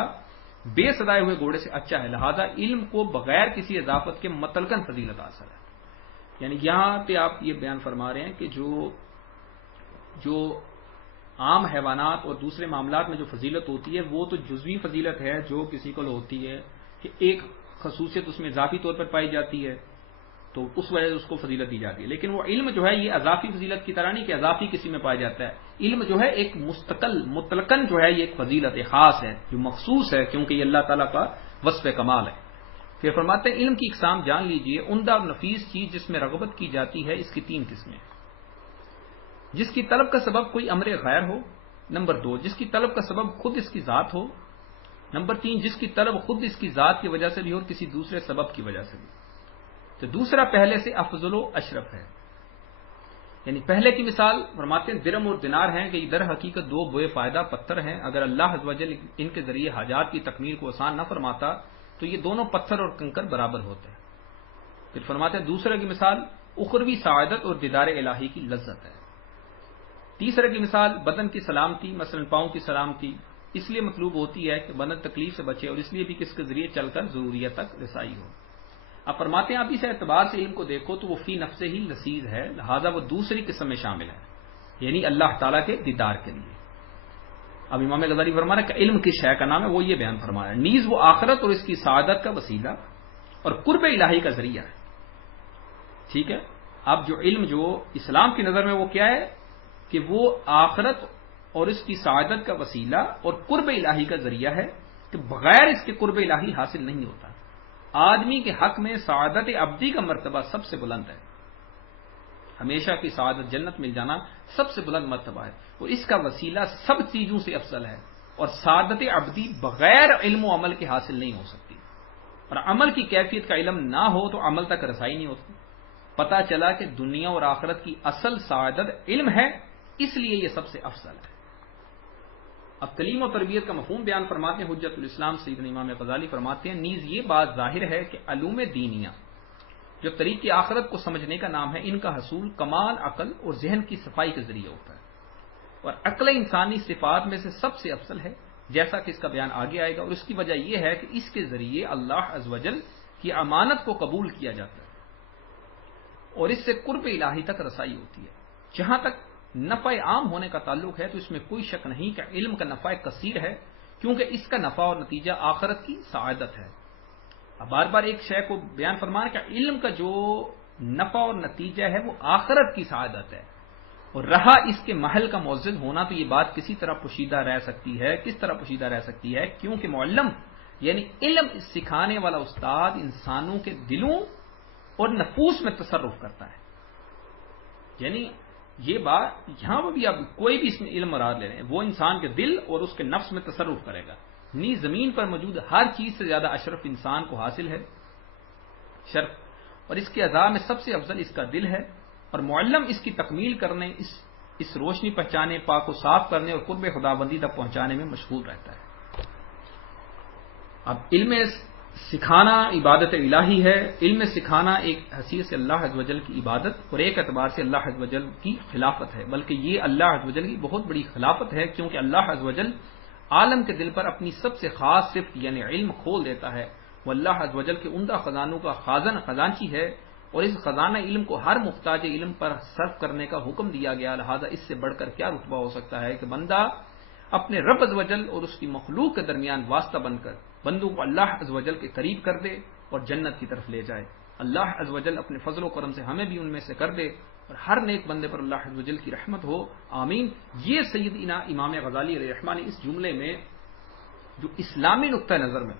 بے صدائے ہوئے گھوڑے سے اچھا ہے، لہذا علم کو بغیر کسی اضافت کے مطلقاً فضیلت حاصل ہے۔ یعنی یہاں پہ آپ یہ بیان فرما رہے ہیں کہ جو عام حیوانات اور دوسرے معاملات میں جو فضیلت ہوتی ہے وہ تو جزوی فضیلت ہے جو کسی کو ہوتی ہے کہ ایک خصوصیت اس میں اضافی طور پر پائی جاتی ہے تو اس وجہ سے اس کو فضیلت دی جاتی ہے، لیکن وہ علم جو ہے یہ اضافی فضیلت کی طرح نہیں کہ اضافی کسی میں پایا جاتا ہے، علم جو ہے ایک مستقل مطلقاً جو ہے یہ ایک فضیلت خاص ہے جو مخصوص ہے، کیونکہ یہ اللہ تعالیٰ کا وصف کمال ہے۔ پھر فرماتے ہیں علم کی اقسام جان لیجئے، عمدہ اور نفیس چیز جس میں رغبت کی جاتی ہے اس کی 3 قسمیں، جس کی طلب کا سبب کوئی امر غیر ہو، نمبر 2 جس کی طلب کا سبب خود اس کی ذات ہو، نمبر 3 جس کی طلب خود اس کی ذات کی وجہ سے بھی اور کسی دوسرے سبب کی وجہ سے بھی۔ تو دوسرا پہلے سے افضل و اشرف ہے، یعنی پہلے کی مثال فرماتے ہیں درم اور دینار ہیں کہ یہ در حقیقت 2 بے فائدہ پتھر ہیں، اگر اللہ عز و جل ان کے ذریعے حاجات کی تکمیل کو آسان نہ فرماتا تو یہ دونوں پتھر اور کنکر برابر ہوتے ہیں۔ پھر فرماتے ہیں دوسرے کی مثال اخروی سعادت اور دیدار الہی کی لذت ہے۔ تیسرے کی مثال بدن کی سلامتی، مثلا پاؤں کی سلامتی اس لیے مطلوب ہوتی ہے کہ بدن تکلیف سے بچے اور اس لیے بھی کہ اس کے ذریعے چل کر ضروریت تک رسائی ہو۔ اب فرماتے ہیں آپ اس اعتبار سے علم کو دیکھو تو وہ فی نفس ہی لذیذ ہے، لہذا وہ دوسری قسم میں شامل ہے، یعنی اللہ تعالیٰ کے دیدار کے لیے۔ اب امام غزالی فرما رہے ہیں کہ علم کس شے کا نام ہے، وہ یہ بیان فرما رہا ہے، نیز وہ آخرت اور اس کی سعادت کا وسیلہ اور قرب الہی کا ذریعہ ہے۔ ٹھیک ہے، اب جو علم جو اسلام کی نظر میں وہ کیا ہے کہ وہ آخرت اور اس کی سعادت کا وسیلہ اور قرب الہی کا ذریعہ ہے کہ بغیر اس کے قرب الہی حاصل نہیں ہوتا۔ آدمی کے حق میں سعادت ابدی کا مرتبہ سب سے بلند ہے، ہمیشہ کی سعادت جنت مل جانا سب سے بلند مرتبہ ہے، اور اس کا وسیلہ سب چیزوں سے افضل ہے، اور سعادت ابدی بغیر علم و عمل کے حاصل نہیں ہو سکتی، اور عمل کی کیفیت کا علم نہ ہو تو عمل تک رسائی نہیں ہوتی۔ پتہ چلا کہ دنیا اور آخرت کی اصل سعادت علم ہے، اس لیے یہ سب سے افضل ہے۔ اب تعلیم و تربیت کا مفہوم بیان فرماتے ہیں حجت الاسلام سیدنا امام غزالی فرماتے ہیں نیز یہ بات ظاہر ہے کہ علوم دینیہ جو طریق آخرت کو سمجھنے کا نام ہے، ان کا حصول کمال عقل اور ذہن کی صفائی کے ذریعے ہوتا ہے، اور عقل انسانی صفات میں سے سب سے افضل ہے، جیسا کہ اس کا بیان آگے آئے گا، اور اس کی وجہ یہ ہے کہ اس کے ذریعے اللہ عز و جل کی امانت کو قبول کیا جاتا ہے اور اس سے قرب الہی تک رسائی ہوتی ہے۔ جہاں تک نفع عام ہونے کا تعلق ہے تو اس میں کوئی شک نہیں کہ علم کا نفع کثیر ہے، کیونکہ اس کا نفع اور نتیجہ آخرت کی سعادت ہے۔ اب بار بار ایک شے کو بیان فرمانا کہ علم کا جو نفع اور نتیجہ ہے وہ آخرت کی سعادت ہے، اور رہا اس کے محل کا موزن ہونا تو یہ بات کسی طرح پوشیدہ رہ سکتی ہے، کس طرح پوشیدہ رہ سکتی ہے، کیونکہ معلم یعنی علم سکھانے والا استاد انسانوں کے دلوں اور نفوس میں تصرف کرتا ہے، یعنی یہ بات یہاں پر بھی آپ کوئی بھی اس میں علم مراد لے رہے ہیں، وہ انسان کے دل اور اس کے نفس میں تصرف کرے گا۔ نیز زمین پر موجود ہر چیز سے زیادہ اشرف انسان کو حاصل ہے شرف، اور اس کے اعضاء میں سب سے افضل اس کا دل ہے، اور معلم اس کی تکمیل کرنے، اس روشنی پہنچانے، پاک و صاف کرنے اور قرب خداوندی تک پہنچانے میں مشغول رہتا ہے۔ اب علم سکھانا عبادت الہی ہے، علم سکھانا ایک حیثیت سے اللہ عز و جل کی عبادت اور ایک اعتبار سے اللہ عز و جل کی خلافت ہے، بلکہ یہ اللہ عز و جل کی بہت بڑی خلافت ہے، کیونکہ اللہ عز و جل عالم کے دل پر اپنی سب سے خاص صفت یعنی علم کھول دیتا ہے۔ وہ اللہ عز و جل کے عمدہ خزانوں کا خزانچی ہے، اور اس خزانہ علم کو ہر محتاج علم پر صرف کرنے کا حکم دیا گیا، لہذا اس سے بڑھ کر کیا رتبہ ہو سکتا ہے کہ بندہ اپنے رب عز و جل اور اس کی مخلوق کے درمیان واسطہ بن کر بندوں کو اللہ عز و جل کے قریب کر دے اور جنت کی طرف لے جائے. اللہ عز و جل اپنے فضل و کرم سے ہمیں بھی ان میں سے کر دے اور ہر نیک بندے پر اللہ عز و جل کی رحمت ہو. آمین. یہ سیدنا امام غزالی علیہ الرحمہ نے اس جملے میں جو اسلامی نقطہ نظر میں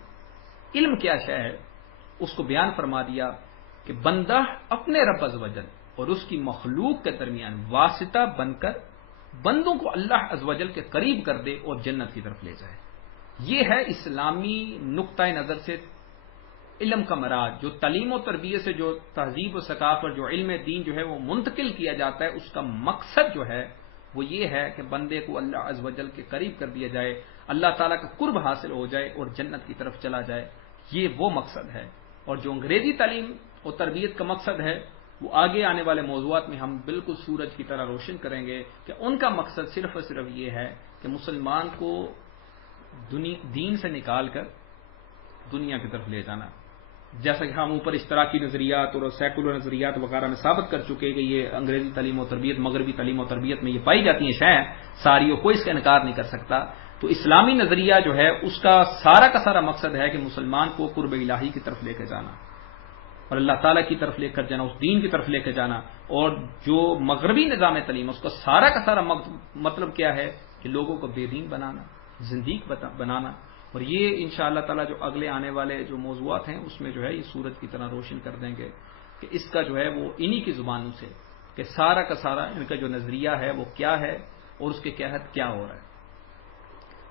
علم کیا شے ہے اس کو بیان فرما دیا کہ بندہ اپنے رب عز و جل اور اس کی مخلوق کے درمیان واسطہ بن کر بندوں کو اللہ عز و جل کے قریب کر دے اور جنت کی طرف لے جائے. یہ ہے اسلامی نقطہ نظر سے علم کا مراد. جو تعلیم و تربیت سے جو تہذیب و ثقافت اور جو علم دین جو ہے وہ منتقل کیا جاتا ہے اس کا مقصد جو ہے وہ یہ ہے کہ بندے کو اللہ عز و جل کے قریب کر دیا جائے, اللہ تعالیٰ کا قرب حاصل ہو جائے اور جنت کی طرف چلا جائے. یہ وہ مقصد ہے. اور جو انگریزی تعلیم اور تربیت کا مقصد ہے وہ آگے آنے والے موضوعات میں ہم بالکل سورج کی طرح روشن کریں گے کہ ان کا مقصد صرف اور صرف یہ ہے کہ مسلمان کو دین سے نکال کر دنیا کی طرف لے جانا. جیسا کہ ہم اوپر اشتراکی نظریات اور سیکولر نظریات وغیرہ میں ثابت کر چکے کہ یہ انگریزی تعلیم و تربیت مغربی تعلیم و تربیت میں یہ پائی جاتی ہیں شے ساری, اور کوئی اس کا انکار نہیں کر سکتا. تو اسلامی نظریہ جو ہے اس کا سارا مقصد ہے کہ مسلمان کو قرب الہی کی طرف لے کے جانا اور اللہ تعالیٰ کی طرف لے کر جانا, اس دین کی طرف لے کے جانا. اور جو مغربی نظام تعلیم اس کا سارا مطلب کیا ہے کہ لوگوں کو بے دین بنانا, زندیق بنانا. اور یہ انشاء اللہ تعالیٰ جو اگلے آنے والے جو موضوعات ہیں اس میں جو ہے یہ سورج کی طرح روشن کر دیں گے کہ اس کا جو ہے وہ انہی کی زبانوں سے کہ سارا ان کا جو نظریہ ہے وہ کیا ہے اور اس کے تحت کیا ہو رہا ہے.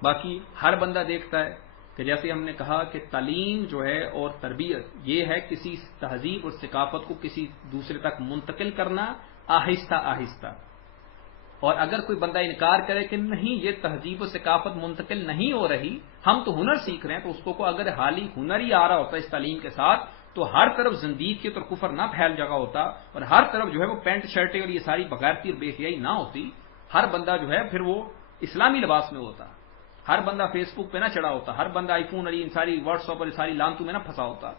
باقی ہر بندہ دیکھتا ہے کہ جیسے ہم نے کہا کہ تعلیم جو ہے اور تربیت یہ ہے کسی تہذیب اور ثقافت کو کسی دوسرے تک منتقل کرنا آہستہ. اور اگر کوئی بندہ انکار کرے کہ نہیں یہ تہذیب و ثقافت منتقل نہیں ہو رہی, ہم تو ہنر سیکھ رہے ہیں, تو اس کو اگر حالی ہنر ہی آ رہا ہوتا ہے اس تعلیم کے ساتھ تو ہر طرف زندیقیت اور کفر نہ پھیل جگہ ہوتا اور ہر طرف جو ہے وہ پینٹ شرٹیں اور یہ ساری بغیرتی اور بے حیائی نہ ہوتی. ہر بندہ جو ہے پھر وہ اسلامی لباس میں ہوتا, ہر بندہ فیس بک پہ نہ چڑھا ہوتا, ہر بندہ آئی فون اور ان ساری واٹس ایپ اور ساری لانتوں میں نہ پھنسا ہوتا.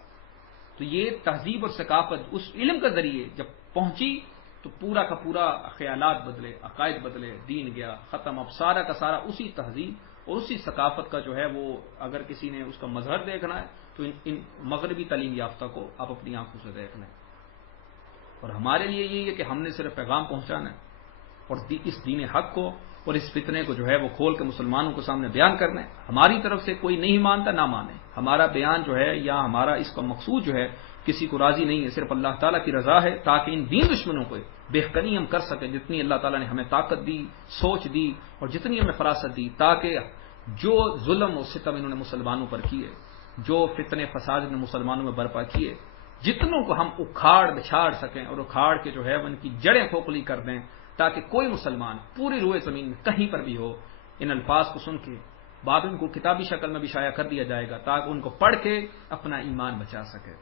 تو یہ تہذیب اور ثقافت اس علم کے ذریعے جب پہنچی تو پورا کا پورا خیالات بدلے, عقائد بدلے, دین گیا ختم. اب سارا کا سارا اسی تہذیب اور اسی ثقافت کا جو ہے وہ اگر کسی نے اس کا مظہر دیکھنا ہے تو ان مغربی تعلیم یافتہ کو آپ اپنی آنکھوں سے دیکھنا ہے. اور ہمارے لیے یہ ہے کہ ہم نے صرف پیغام پہنچانا ہے اور اس دین حق کو اور اس فتنے کو جو ہے وہ کھول کے مسلمانوں کے سامنے بیان کرنا ہے. ہماری طرف سے کوئی نہیں مانتا نہ مانے, ہمارا بیان جو ہے یا ہمارا اس کا مقصود جو ہے کسی کو راضی نہیں ہے, صرف اللہ تعالیٰ کی رضا ہے تاکہ ان دین دشمنوں کو بہتری ہم کر سکیں جتنی اللہ تعالیٰ نے ہمیں طاقت دی, سوچ دی اور جتنی ہمیں فراست دی, تاکہ جو ظلم و ستم انہوں نے مسلمانوں پر کیے, جو فتنے فساد نے مسلمانوں میں برپا کیے, جتنوں کو ہم اکھاڑ بچھاڑ سکیں اور اکھاڑ کے جو ہے ان کی جڑیں کھوکھلی کر دیں تاکہ کوئی مسلمان پوری روئے زمین میں کہیں پر بھی ہو ان الفاظ کو سن کے بعد ان کو کتابی شکل میں بھی شائع کر دیا جائے گا تاکہ ان کو پڑھ کے اپنا ایمان بچا سکے.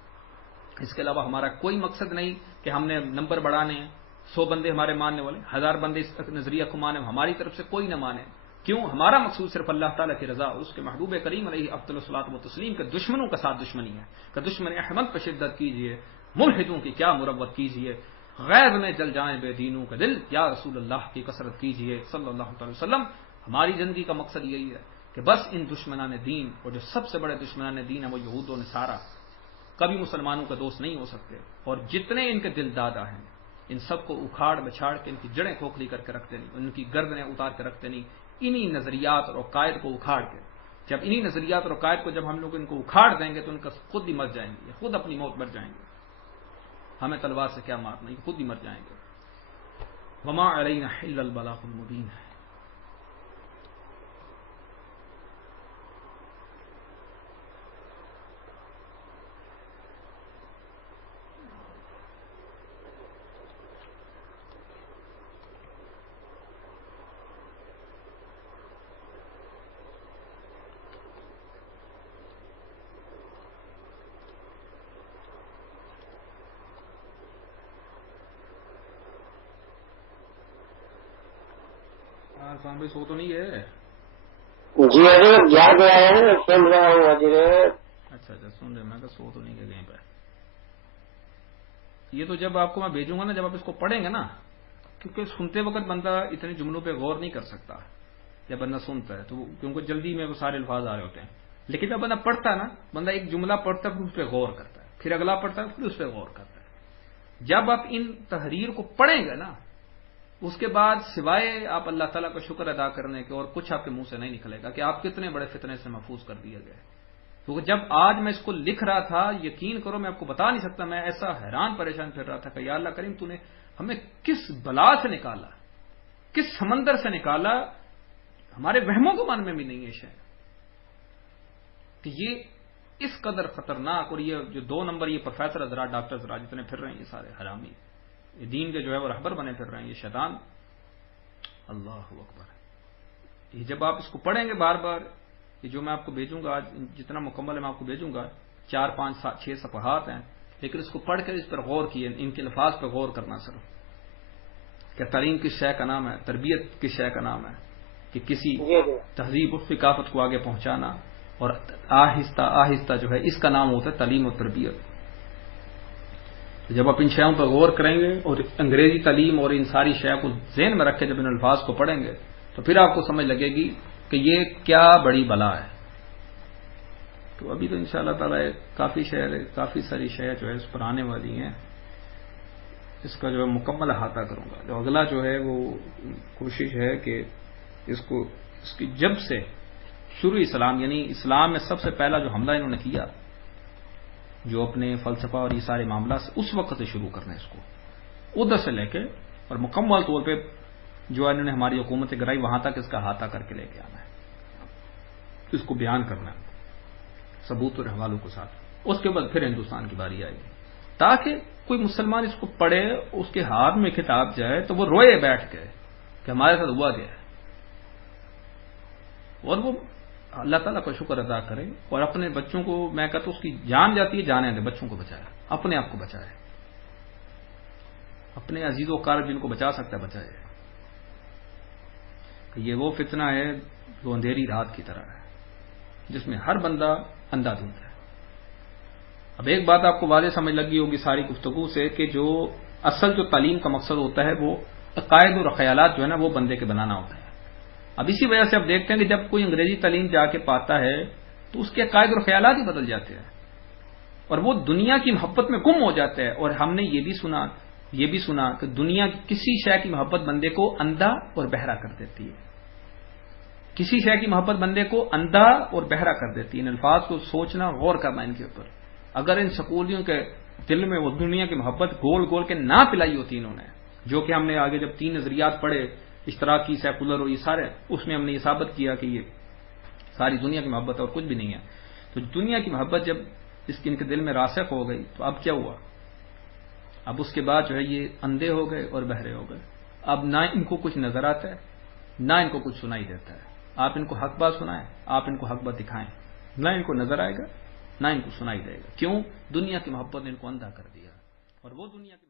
اس کے علاوہ ہمارا کوئی مقصد نہیں کہ ہم نے نمبر بڑھانے ہیں, 100 بندے ہمارے ماننے والے, 1000 بندے اس نظریہ کو مانے, ہماری طرف سے کوئی نہ مانے. کیوں؟ ہمارا مقصود صرف اللہ تعالیٰ کی رضا, اس کے محبوب کریم علیہ افضل الصلاۃ و تسلیم کے دشمنوں کے ساتھ دشمنی ہے کہ دشمن احمد پہ شدت کیجیے, ملحدوں کی کیا مروت کیجیے, غیب میں جل جائیں بے دینوں کا دل, یا رسول اللہ کی کثرت کیجیے صلی اللہ علیہ وسلم. ہماری زندگی کا مقصد یہی ہے کہ بس ان دشمنان دین, اور جو سب سے بڑے دشمنان دین ہیں وہ یہود و نصارہ, کبھی مسلمانوں کا دوست نہیں ہو سکتے, اور جتنے ان کے دل دادا ہیں ان سب کو اکھاڑ بچھاڑ کے ان کی جڑیں کھوکھلی کر کے رکھتے نہیں, ان کی گردنیں اتار کے رکھتے نہیں, انہی نظریات اور عقائد کو اکھاڑ کے. جب انہی نظریات اور عقائد کو جب ہم لوگ ان کو اکھاڑ دیں گے تو ان کا خود ہی مر جائیں گے, خود اپنی موت مر جائیں گے. ہمیں تلوار سے کیا مارنا, یہ خود ہی مر جائیں گے. وما علینا الا البلاغ المبین. عرفان بھائی سو تو نہیں ہے؟ جی حضرت جاگ آیا ہے, سن رہا ہوں حضرت. اچھا سن رہے, میں کہ سو تو نہیں ہے کہیں پہ. یہ تو جب آپ کو میں بھیجوں گا نا, جب آپ اس کو پڑھیں گے نا, کیونکہ سنتے وقت بندہ اتنے جملوں پہ غور نہیں کر سکتا, جب بندہ سنتا ہے تو کیونکہ جلدی میں وہ سارے الفاظ آ رہے ہوتے ہیں. لیکن جب بندہ پڑھتا ہے نا، بندہ ایک جملہ پڑھتا ہے پھر اس پہ غور کرتا ہے، پھر اگلا پڑھتا ہے پھر اس پہ غور کرتا ہے۔ جب آپ ان تحریر کو پڑھیں گے نا، اس کے بعد سوائے آپ اللہ تعالیٰ کا شکر ادا کرنے کے اور کچھ آپ کے منہ سے نہیں نکلے گا کہ آپ کتنے بڑے فتنے سے محفوظ کر دیے گئے۔ کیونکہ جب آج میں اس کو لکھ رہا تھا، یقین کرو میں آپ کو بتا نہیں سکتا، میں ایسا حیران پریشان پھر رہا تھا کہ یا اللہ کریم تو نے ہمیں کس بلا سے نکالا، کس سمندر سے نکالا، ہمارے وہموں کو من میں بھی نہیں ہے شاید کہ یہ اس قدر خطرناک، اور یہ جو 2 نمبر یہ پروفیسر حضرات، ڈاکٹر حضرات جتنے پھر رہے ہیں، یہ سارے حرامی، یہ دین کے جو ہے وہ رہبر بنے پھر رہے ہیں، یہ شیطان۔ اللہ اکبر۔ یہ جب آپ اس کو پڑھیں گے بار بار، یہ جو میں آپ کو بھیجوں گا آج جتنا مکمل ہے میں آپ کو بھیجوں گا، 4 5 6 صفحات ہیں، لیکن اس کو پڑھ کر اس پر غور کیے، ان کے الفاظ پر غور کرنا سر کہ تعلیم کس شے کا نام ہے، تربیت کس شے کا نام ہے، کہ کسی تہذیب و ثقافت کو آگے پہنچانا، اور آہستہ آہستہ جو ہے اس کا نام ہوتا ہے تعلیم و تربیت۔ جب آپ ان شیوں پر غور کریں گے اور انگریزی تعلیم اور ان ساری شے کو ذہن میں رکھ کے جب ان الفاظ کو پڑھیں گے تو پھر آپ کو سمجھ لگے گی کہ یہ کیا بڑی بلا ہے۔ تو ابھی تو انشاءاللہ تعالی کافی ساری شے جو ہے اس پر آنے والی ہیں، اس کا جو ہے مکمل احاطہ کروں گا۔ جو اگلا جو ہے وہ کوشش ہے کہ اس کی جب سے شروع اسلام، یعنی اسلام میں سب سے پہلا جو حملہ انہوں نے کیا، جو اپنے فلسفہ اور یہ سارے معاملات سے، اس وقت سے شروع کرنا ہے اس کو، ادھر سے لے کے اور مکمل طور پہ جو انہوں نے ہماری حکومت گرائی وہاں تک اس کا احاطہ کر کے لے کے آنا ہے، اس کو بیان کرنا ہے ثبوت اور حوالوں کے ساتھ۔ اس کے بعد پھر ہندوستان کی باری آئے گی، تاکہ کوئی مسلمان اس کو پڑھے، اس کے ہاتھ میں کتاب جائے تو وہ روئے بیٹھ کے کہ ہمارے ساتھ ہوا گیا ہے، اور وہ اللہ تعالیٰ کا شکر ادا کرے، اور اپنے بچوں کو، میں کہتا ہوں اس کی جان جاتی ہے جانے دے، بچوں کو بچائے، اپنے آپ کو بچائے، اپنے عزیز و اقارب جن کو بچا سکتا ہے بچائے۔ کہ یہ وہ فتنہ ہے جو اندھیری رات کی طرح ہے، جس میں ہر بندہ اندھا دھند ہے۔ اب ایک بات آپ کو واضح سمجھ لگی ہوگی ساری گفتگو سے کہ جو اصل جو تعلیم کا مقصد ہوتا ہے وہ عقائد اور خیالات جو ہے نا وہ بندے کے بنانا ہوتا ہے۔ اب اسی وجہ سے آپ دیکھتے ہیں کہ جب کوئی انگریزی تعلیم جا کے پاتا ہے تو اس کے عقائد اور خیالات ہی بدل جاتے ہیں، اور وہ دنیا کی محبت میں گم ہو جاتا ہے۔ اور ہم نے یہ بھی سنا کہ دنیا کی کسی شے کی محبت بندے کو اندھا اور بہرا کر دیتی ہے، کسی شے کی محبت بندے کو اندھا اور بہرا کر دیتی ہے۔ ان الفاظ کو سوچنا، غور کرنا ان کے اوپر۔ اگر ان سکولیوں کے دل میں وہ دنیا کی محبت گول گول کے نہ پلائی ہوتی انہوں نے، جو کہ ہم نے آگے جب 3 نظریات پڑھے، اشتراکی، سیکولر اور یہ سارے، اس میں ہم نے یہ ثابت کیا کہ یہ ساری دنیا کی محبت اور کچھ بھی نہیں ہے۔ تو دنیا کی محبت جب ان کے دل میں راسخ ہو گئی تو اب کیا ہوا؟ اب اس کے بعد جو ہے یہ اندھے ہو گئے اور بہرے ہو گئے۔ اب نہ ان کو کچھ نظر آتا ہے، نہ ان کو کچھ سنائی دیتا ہے۔ آپ ان کو حق بات سنائیں، آپ ان کو حق بات دکھائیں، نہ ان کو نظر آئے گا نہ ان کو سنائی دے گا۔ کیوں؟ دنیا کی محبت نے ان کو اندھا کر دیا، اور وہ دنیا کی